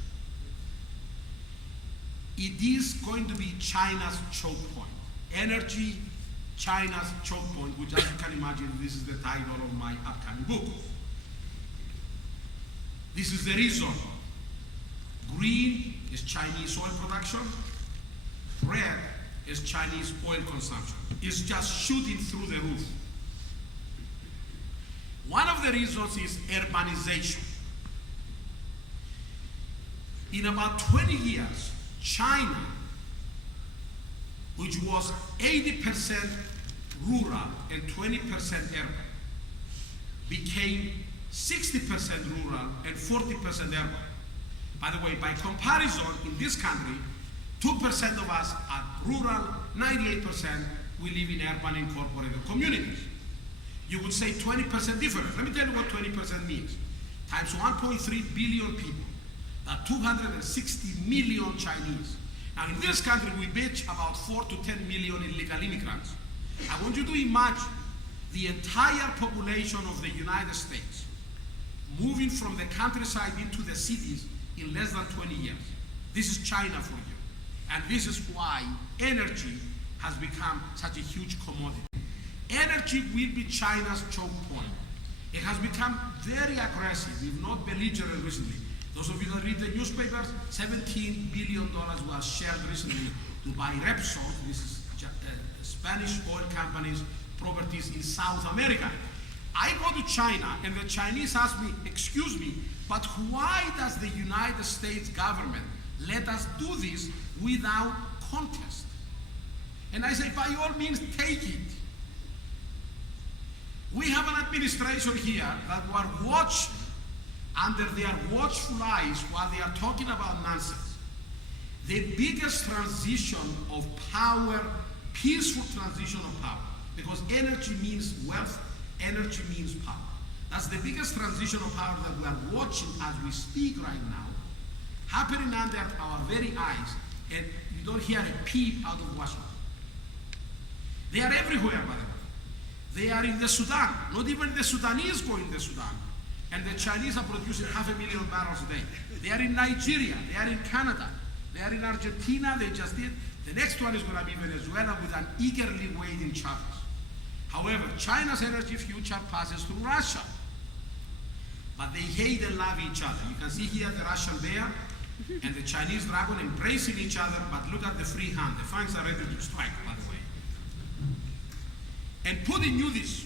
It is going to be China's choke point. Energy, China's choke point, which as you can imagine, this is the title of my upcoming book. This is the reason. Green is Chinese oil production. Red is Chinese oil consumption. It's just shooting through the roof. One of the reasons is urbanization. In about 20 years, China, which was 80% rural and 20% urban, became 60% rural and 40% urban. By the way, by comparison, in this country, 2% of us are rural, 98% we live in urban incorporated communities. You would say 20% difference. Let me tell you what 20% means. Times 1.3 billion people. 260 million Chinese. Now in this country we bitch about 4 to 10 million illegal immigrants. I want you to imagine the entire population of the United States moving from the countryside into the cities in less than 20 years. This is China for you. And this is why energy has become such a huge commodity. Energy will be China's choke point. It has become very aggressive, if not belligerent recently. Those of you that read the newspapers, $17 billion was shared recently to buy Repsol, this is Spanish oil company's properties in South America. I go to China and the Chinese ask me, excuse me, but why does the United States government let us do this without contest? And I say, by all means, take it. We have an administration here that were watching under their watchful eyes while they are talking about nonsense. The biggest transition of power, peaceful transition of power, because energy means wealth, energy means power. That's the biggest transition of power that we are watching as we speak right now, happening under our very eyes, and you don't hear a peep out of Washington. They are everywhere, by the way. They are in the Sudan. Not even the Sudanese go in the Sudan. And the Chinese are producing 500,000 barrels a day. They are in Nigeria. They are in Canada. They are in Argentina. They just did. The next one is going to be Venezuela with an eagerly waiting Chavez. However, China's energy future passes through Russia. But they hate and love each other. You can see here the Russian bear and the Chinese dragon embracing each other, but look at the free hand. The fangs are ready to strike, by the way. And Putin knew this.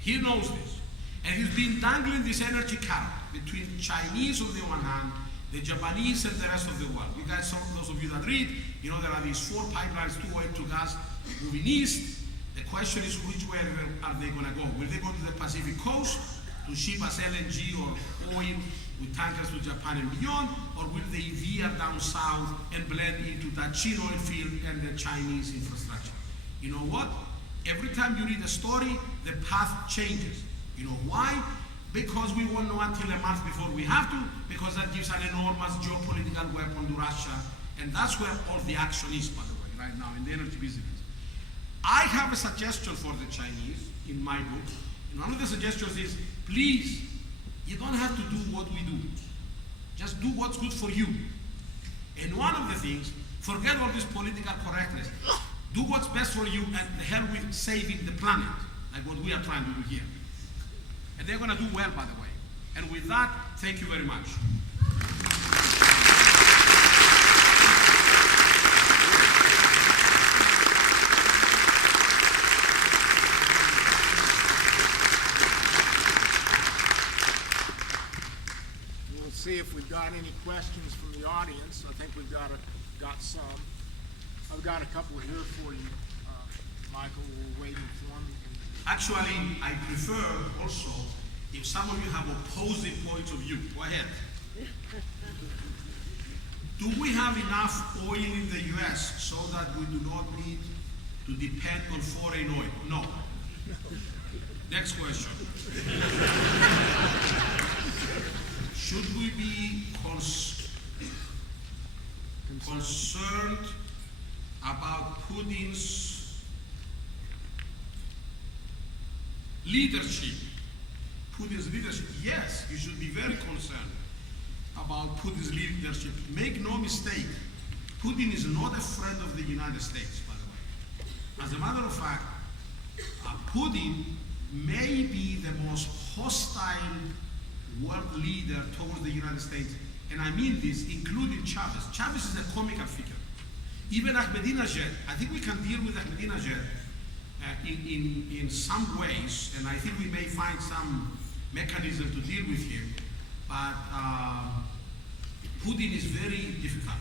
He knows this. And he's been dangling this energy carrot between Chinese on the one hand, the Japanese and the rest of the world. You guys, those of you that read, you know there are these 4 pipelines, 2 oil, 2 gas, moving east. The question is which way are they going to go? Will they go to the Pacific coast to ship us LNG or oil with tankers to Japan and beyond? Or will they veer down south and blend into that Chin oil field and the Chinese infrastructure? You know what? Every time you read a story, the path changes. You know why? Because we won't know until a month before we have to, because that gives an enormous geopolitical weapon to Russia, and that's where all the action is, by the way, right now, in the energy business. I have a suggestion for the Chinese in my book, and one of the suggestions is, please, you don't have to do what we do. Just do what's good for you. And one of the things, forget all this political correctness. Do what's best for you, and the hell with saving the planet, like what we are trying to do here. And they're going to do well, by the way. And with that, thank you very much. We'll see if we've got any questions from the audience. I think we've got some. I've got a couple here for you, Michael. We're waiting for them. Actually, I prefer also if some of you have opposing points of view. Go ahead. Do we have enough oil in the U.S. so that we do not need to depend on foreign oil? No. Next question. Should we be concerned about Putin's leadership? Putin's leadership, yes, you should be very concerned about Putin's leadership. Make no mistake, Putin is not a friend of the United States, by the way. As a matter of fact, Putin may be the most hostile world leader towards the United States, and I mean this, including Chavez. Chavez is a comical figure. Even Ahmadinejad, I think we can deal with Ahmadinejad in some ways, and I think we may find some mechanism to deal with him, but Putin is very difficult,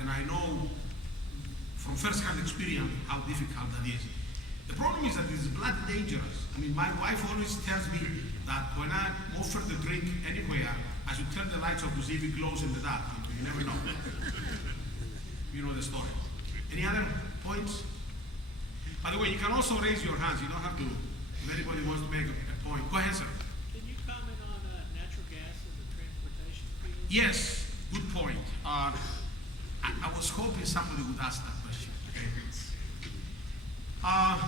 and I know from first-hand experience how difficult that is. The problem is that it is bloody dangerous. I mean, my wife always tells me that when I offer the drink anywhere, I should turn the lights off to see if it glows in the dark. You never know. You know the story. Any other points? By the way, you can also raise your hands. You don't have to, if anybody wants to make a point. Go ahead, sir. Can you comment on natural gas in the transportation field? Yes, good point. I was hoping somebody would ask that question. Okay. I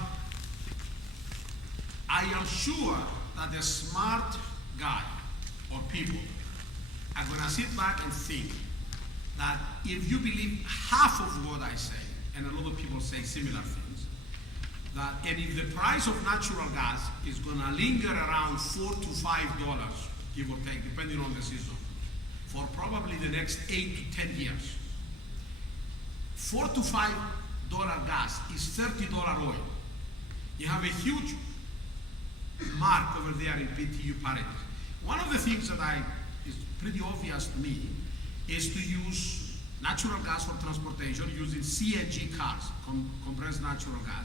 am sure that the smart guy or people are going to sit back and think that if you believe half of what I say, and a lot of people say similar things, that and if the price of natural gas is going to linger around $4 to $5, give or take, depending on the season, for probably the next 8 to 10 years, $4 to $5 gas is $30 oil. You have a huge mark over there in BTU parity. One of the things that is pretty obvious to me is to use natural gas for transportation using CNG cars, compressed natural gas.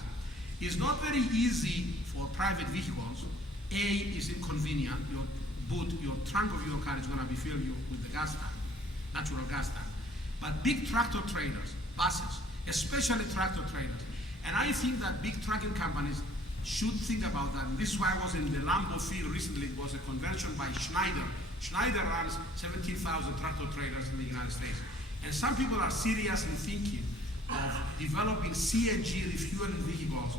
It's not very easy for private vehicles. A, is inconvenient. Your trunk of your car is going to be filled with the gas tank, natural gas tank. But big tractor trailers, buses, especially tractor trailers, and I think that big trucking companies should think about that. And this is why I was in the Lambeau field recently. It was a convention by Schneider. Schneider runs 17,000 tractor trailers in the United States. And some people are seriously thinking of developing CNG refueling vehicles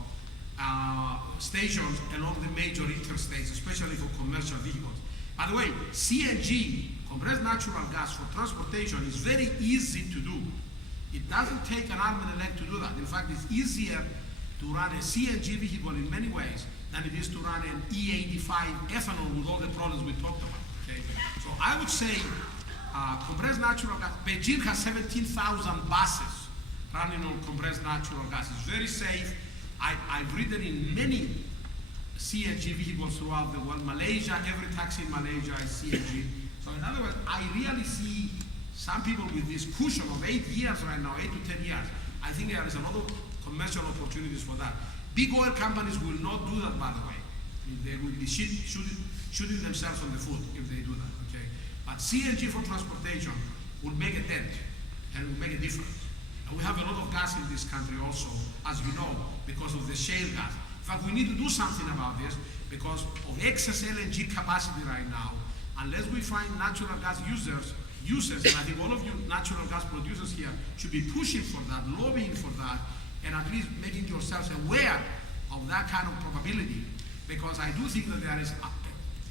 stations along the major interstates, especially for commercial vehicles. By the way, CNG, compressed natural gas for transportation, is very easy to do. It doesn't take an arm and a leg to do that. In fact, it's easier to run a CNG vehicle in many ways than it is to run an E85 ethanol with all the problems we talked about. Okay? So I would say compressed natural gas. Beijing has 17,000 buses running on compressed natural gas. It's very safe. I've ridden in many CNG vehicles throughout the world. Malaysia, every taxi in Malaysia is CNG. So in other words, I really see some people with this cushion of 8 years right now, 8 to 10 years. I think there is a lot of commercial opportunities for that. Big oil companies will not do that, by the way. I mean, they will be shooting themselves on the foot if they do that, okay? But CNG for transportation will make a dent and will make a difference. And we have a lot of gas in this country also, as you know, because of the shale gas. In fact, we need to do something about this because of excess LNG capacity right now. Unless we find natural gas users, and I think all of you natural gas producers here should be pushing for that, lobbying for that, and at least making yourselves aware of that kind of probability, because I do think that there is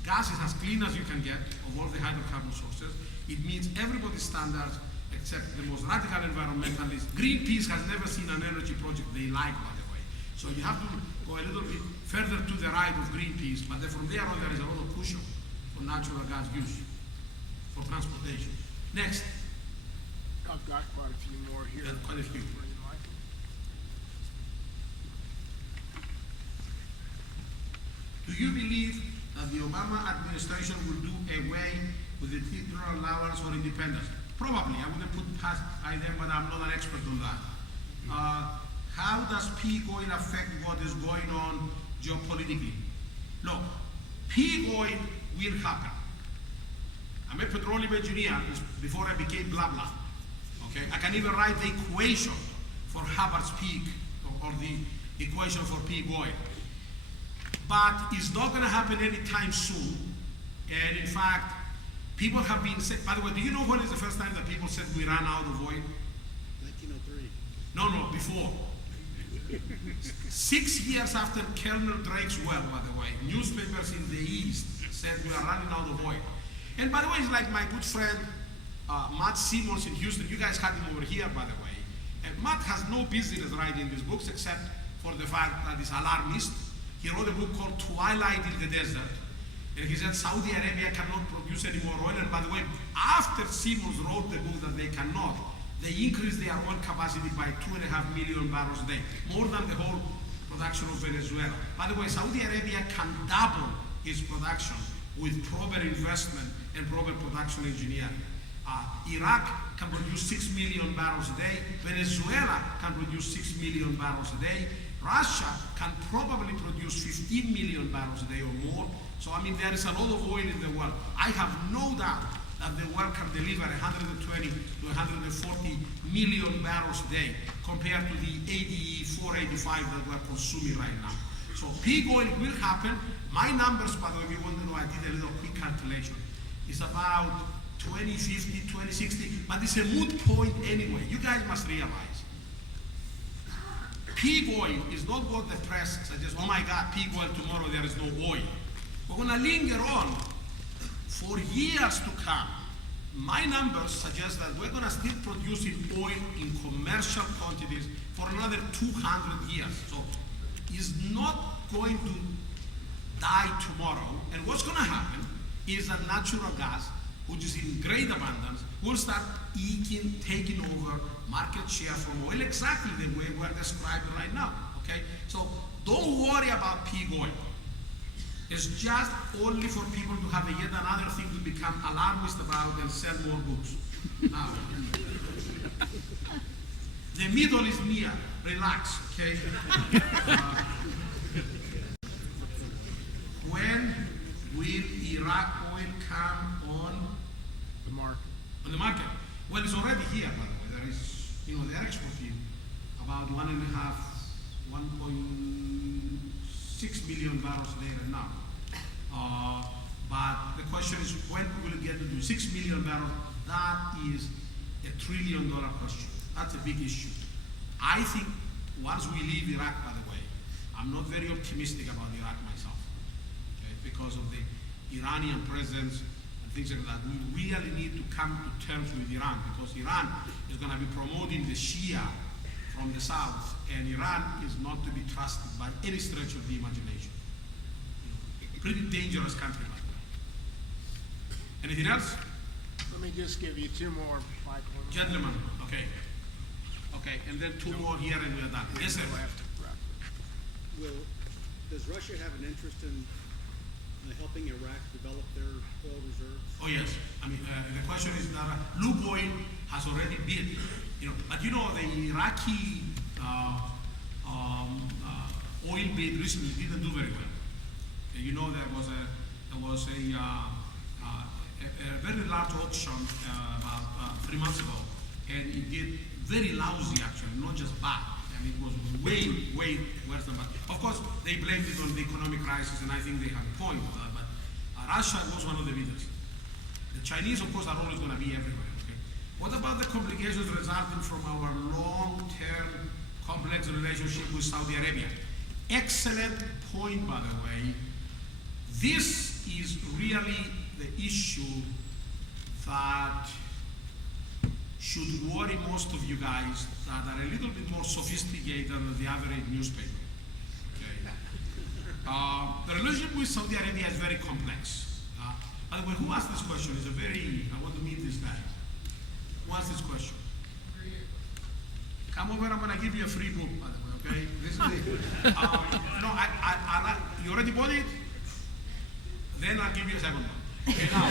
gas is as clean as you can get of all the hydrocarbon sources. It meets everybody's standards except the most radical environmentalists. Greenpeace has never seen an energy project they like, by the way. So you have to go a little bit further to the right of Greenpeace, but then from there on there is a lot of push for natural gas use for transportation. Next. I've got quite a few more here. Yeah, quite a few. Do you believe that the Obama administration will do away with the titular allowance for independence? Probably. I wouldn't put past them, but I'm not an expert on that. How does peak oil affect what is going on geopolitically? Look, peak oil will happen. I'm a petroleum engineer before I became blah blah. Okay, I can even write the equation for Hubbard's peak or the equation for peak oil. But it's not going to happen anytime soon. And in fact, people have been saying, by the way, do you know when is the first time that people said we ran out of oil? 1903. No, before. 6 years after Colonel Drake's well, by the way, newspapers in the East said we are running out of oil. And by the way, it's like my good friend Matt Simmons in Houston. You guys had him over here, by the way. And Matt has no business writing these books except for the fact that he's alarmist. He wrote a book called Twilight in the Desert. And he said Saudi Arabia cannot produce any more oil. And by the way, after Simmons wrote the book that they cannot, they increased their oil capacity by 2.5 million barrels a day, more than the whole production of Venezuela. By the way, Saudi Arabia can double its production with proper investment and proper production engineering. Iraq can produce 6 million barrels a day. Venezuela can produce 6 million barrels a day. Russia can probably produce 15 million barrels a day or more. So, I mean, there is a lot of oil in the world. I have no doubt that the world can deliver 120 to 140 million barrels a day compared to the 485 that we're consuming right now. So peak oil will happen. My numbers, by the way, if you want to know, I did a little quick calculation. It's about 2050, 2060, but it's a moot point anyway. You guys must realize Pig oil is not what the press suggests. Oh my God, pig oil, tomorrow there is no oil. We're going to linger on for years to come. My numbers suggest that we're going to still producing oil in commercial quantities for another 200 years. So it's not going to die tomorrow. And what's going to happen is that natural gas, which is in great abundance, will start taking over market share from oil exactly the way we're describing right now. Okay? So don't worry about pig oil. It's just only for people to have yet another thing to become alarmist about and sell more books. Now, the middle is near. Relax, okay? When will Iraq oil come on The market. the market? Well, it's already here, by the way. There is, they're exporting about 1.6 million barrels a day right now. But the question is, when will we get to 6 million barrels? That is $1 trillion question. That's a big issue. I think once we leave Iraq, by the way, I'm not very optimistic about Iraq myself, okay, because of the Iranian presence and things like that. We really need to come to terms with Iran, because Iran is going to be promoting the Shia from the south, and Iran is not to be trusted by any stretch of the imagination. Pretty dangerous country, by the way. Anything else? Let me just give you two more, Michael. Gentlemen, okay. Okay, and then two more here and we're done. Yes, sir. We'll have to wrap it. Does Russia have an interest in helping Iraq develop their oil reserves? Oh yes. I mean, the question is that Lukoil has already bid, but the Iraqi oil bid recently didn't do very well. There was a very large auction about 3 months ago, and it did very lousy actually, not just bad. I mean, it was way worse than bad. Of course, they blamed it on the economic crisis, and I think they have a point with that, but Russia was one of the bidders. The Chinese, of course, are always going to be everywhere. Okay? What about the complications resulting from our long-term complex relationship with Saudi Arabia? Excellent point, by the way. This is really the issue that should worry most of you guys that are a little bit more sophisticated than the average newspaper. Okay? The relationship with Saudi Arabia is very complex. By the way, who asked this question? I want to meet this guy. Who asked this question? Come over, I'm going to give you a free book, by the way, okay? This is it. You already bought it? Then I'll give you a second one. Okay, now,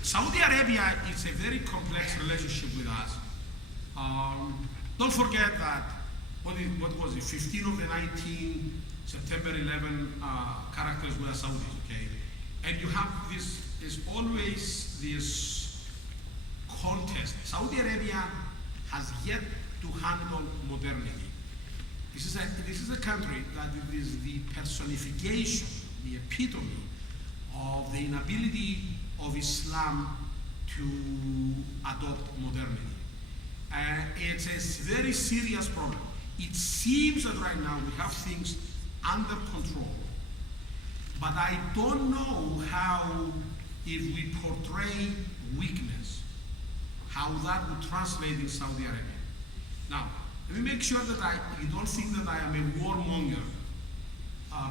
Saudi Arabia is a very complex relationship with us. Don't forget that, what was it, 15 of the 19 September 11 characters were Saudis, okay? And you have there's always this contest. Saudi Arabia has yet to handle modernity. This is a country that is the personification, the epitome of the inability of Islam to adopt modernity. It's a very serious problem. It seems that right now we have things under control, but I don't know how, if we portray weakness, how that would translate in Saudi Arabia. Now, let me make sure that you don't think that I am a warmonger,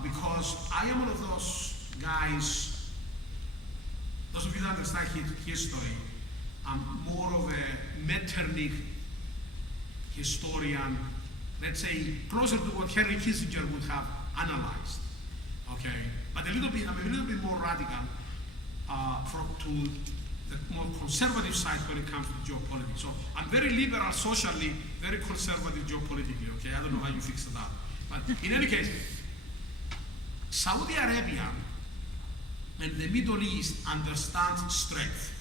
because I am one of those guys. Those of you that understand history, I'm more of a Metternich historian, let's say closer to what Henry Kissinger would have analyzed. Okay, but I'm a little bit more radical to the more conservative side when it comes to geopolitics. So I'm very liberal socially, very conservative geopolitically. Okay, I don't know how you fix that, but in any case, Saudi Arabia and the Middle East understands strength.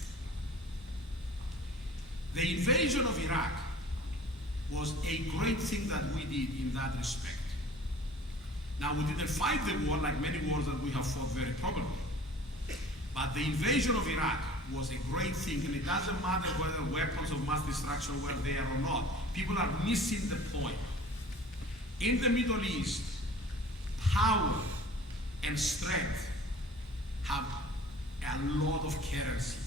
The invasion of Iraq was a great thing that we did in that respect. Now, we didn't fight the war like many wars that we have fought very probably. But the invasion of Iraq was a great thing, and it doesn't matter whether weapons of mass destruction were there or not. People are missing the point. In the Middle East, power and strength have a lot of currency.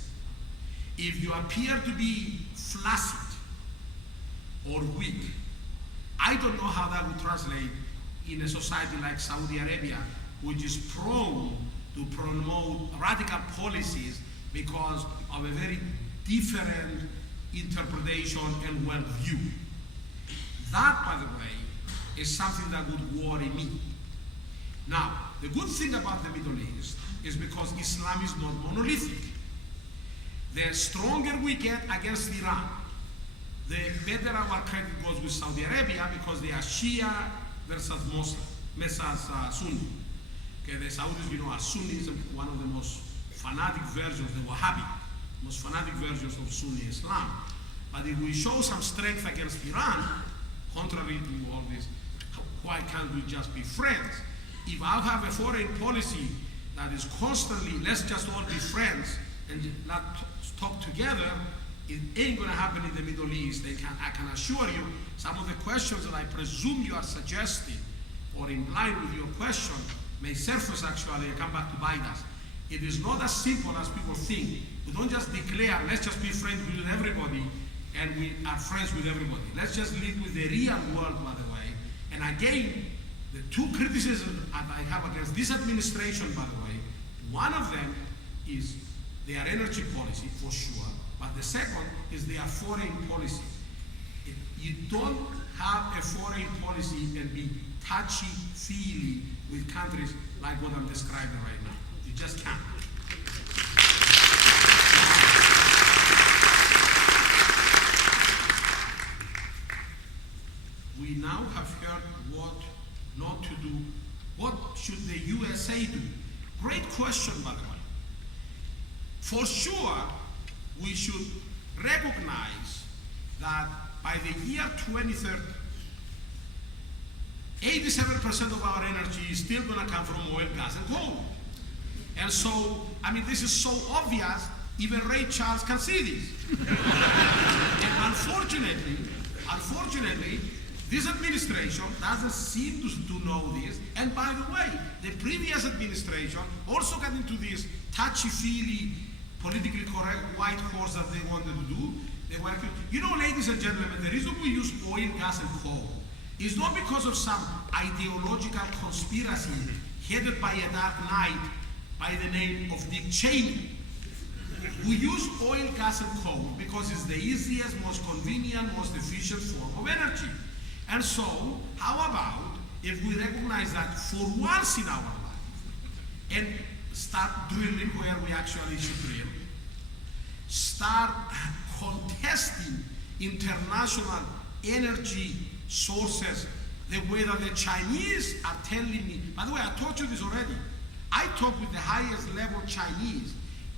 If you appear to be flaccid or weak, I don't know how that would translate in a society like Saudi Arabia, which is prone to promote radical policies because of a very different interpretation and worldview. That, by the way, is something that would worry me. Now, the good thing about the Middle East is because Islam is not monolithic. The stronger we get against Iran, the better our credit goes with Saudi Arabia because they are Shia versus Muslim, versus Sunni. Okay, the Saudis, are Sunnis, one of the most fanatic versions, the Wahhabi, most fanatic versions of Sunni Islam. But if we show some strength against Iran, contrary to all this, why can't we just be friends? If I have a foreign policy that is constantly, let's just all be friends and not talk together, it ain't gonna happen in the Middle East. I can assure you, some of the questions that I presume you are suggesting or in line with your question may surface actually and come back to bite us. It is not as simple as people think. We don't just declare, let's just be friends with everybody and we are friends with everybody. Let's just live with the real world, by the way. And again, the two criticisms that I have against this administration, by the way, one of them is their energy policy, for sure, but the second is their foreign policy. You don't have a foreign policy and be touchy-feely with countries like what I'm describing right now. You just can't. We now have heard what not to do. What should the USA do? Great question, by the way. For sure, we should recognize that by the year 2030, 87% of our energy is still going to come from oil, gas, and coal. And so, this is so obvious, even Ray Charles can see this. And unfortunately, this administration doesn't seem to know this. And by the way, the previous administration also got into this touchy-feely, politically correct white horse that they wanted to do. Ladies and gentlemen, the reason we use oil, gas, and coal is not because of some ideological conspiracy headed by a dark knight by the name of Dick Cheney. We use oil, gas, and coal because it's the easiest, most convenient, most efficient form of energy. And so, how about if we recognize that for once in our life and start drilling where we actually should drill, start contesting international energy sources the way that the Chinese are telling me. By the way, I told you this already. I talked with the highest level Chinese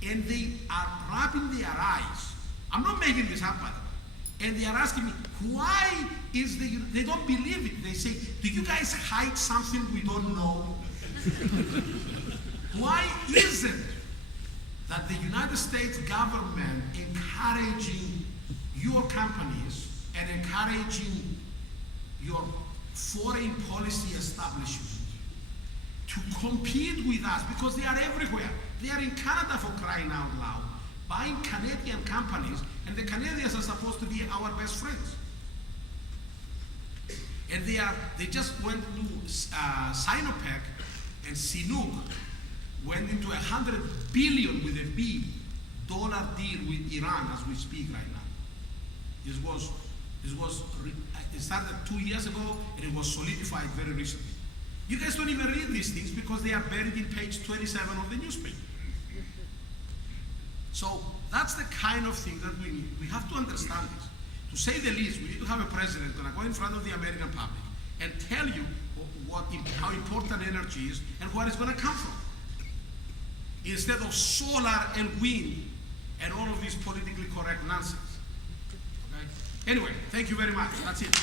and they are rubbing their eyes. I'm not making this up, by the way. And they are asking me, why is they don't believe it. They say, do you guys hide something we don't know? Why is it that the United States government encouraging your companies and encouraging your foreign policy establishment to compete with us, because they are everywhere. They are in Canada, for crying out loud, buying Canadian companies, and the Canadians are supposed to be our best friends. And they just went to Sinopec, and Sinuk went into $100 billion with a B dollar deal with Iran as we speak right now. It started 2 years ago and it was solidified very recently. You guys don't even read these things because they are buried in page 27 of the newspaper. So that's the kind of thing that we need. We have to understand this. To say the least, we need to have a president going to go in front of the American public and tell you how important energy is and where it's going to come from. Instead of solar and wind and all of this politically correct nonsense. Okay? Anyway, thank you very much. That's it.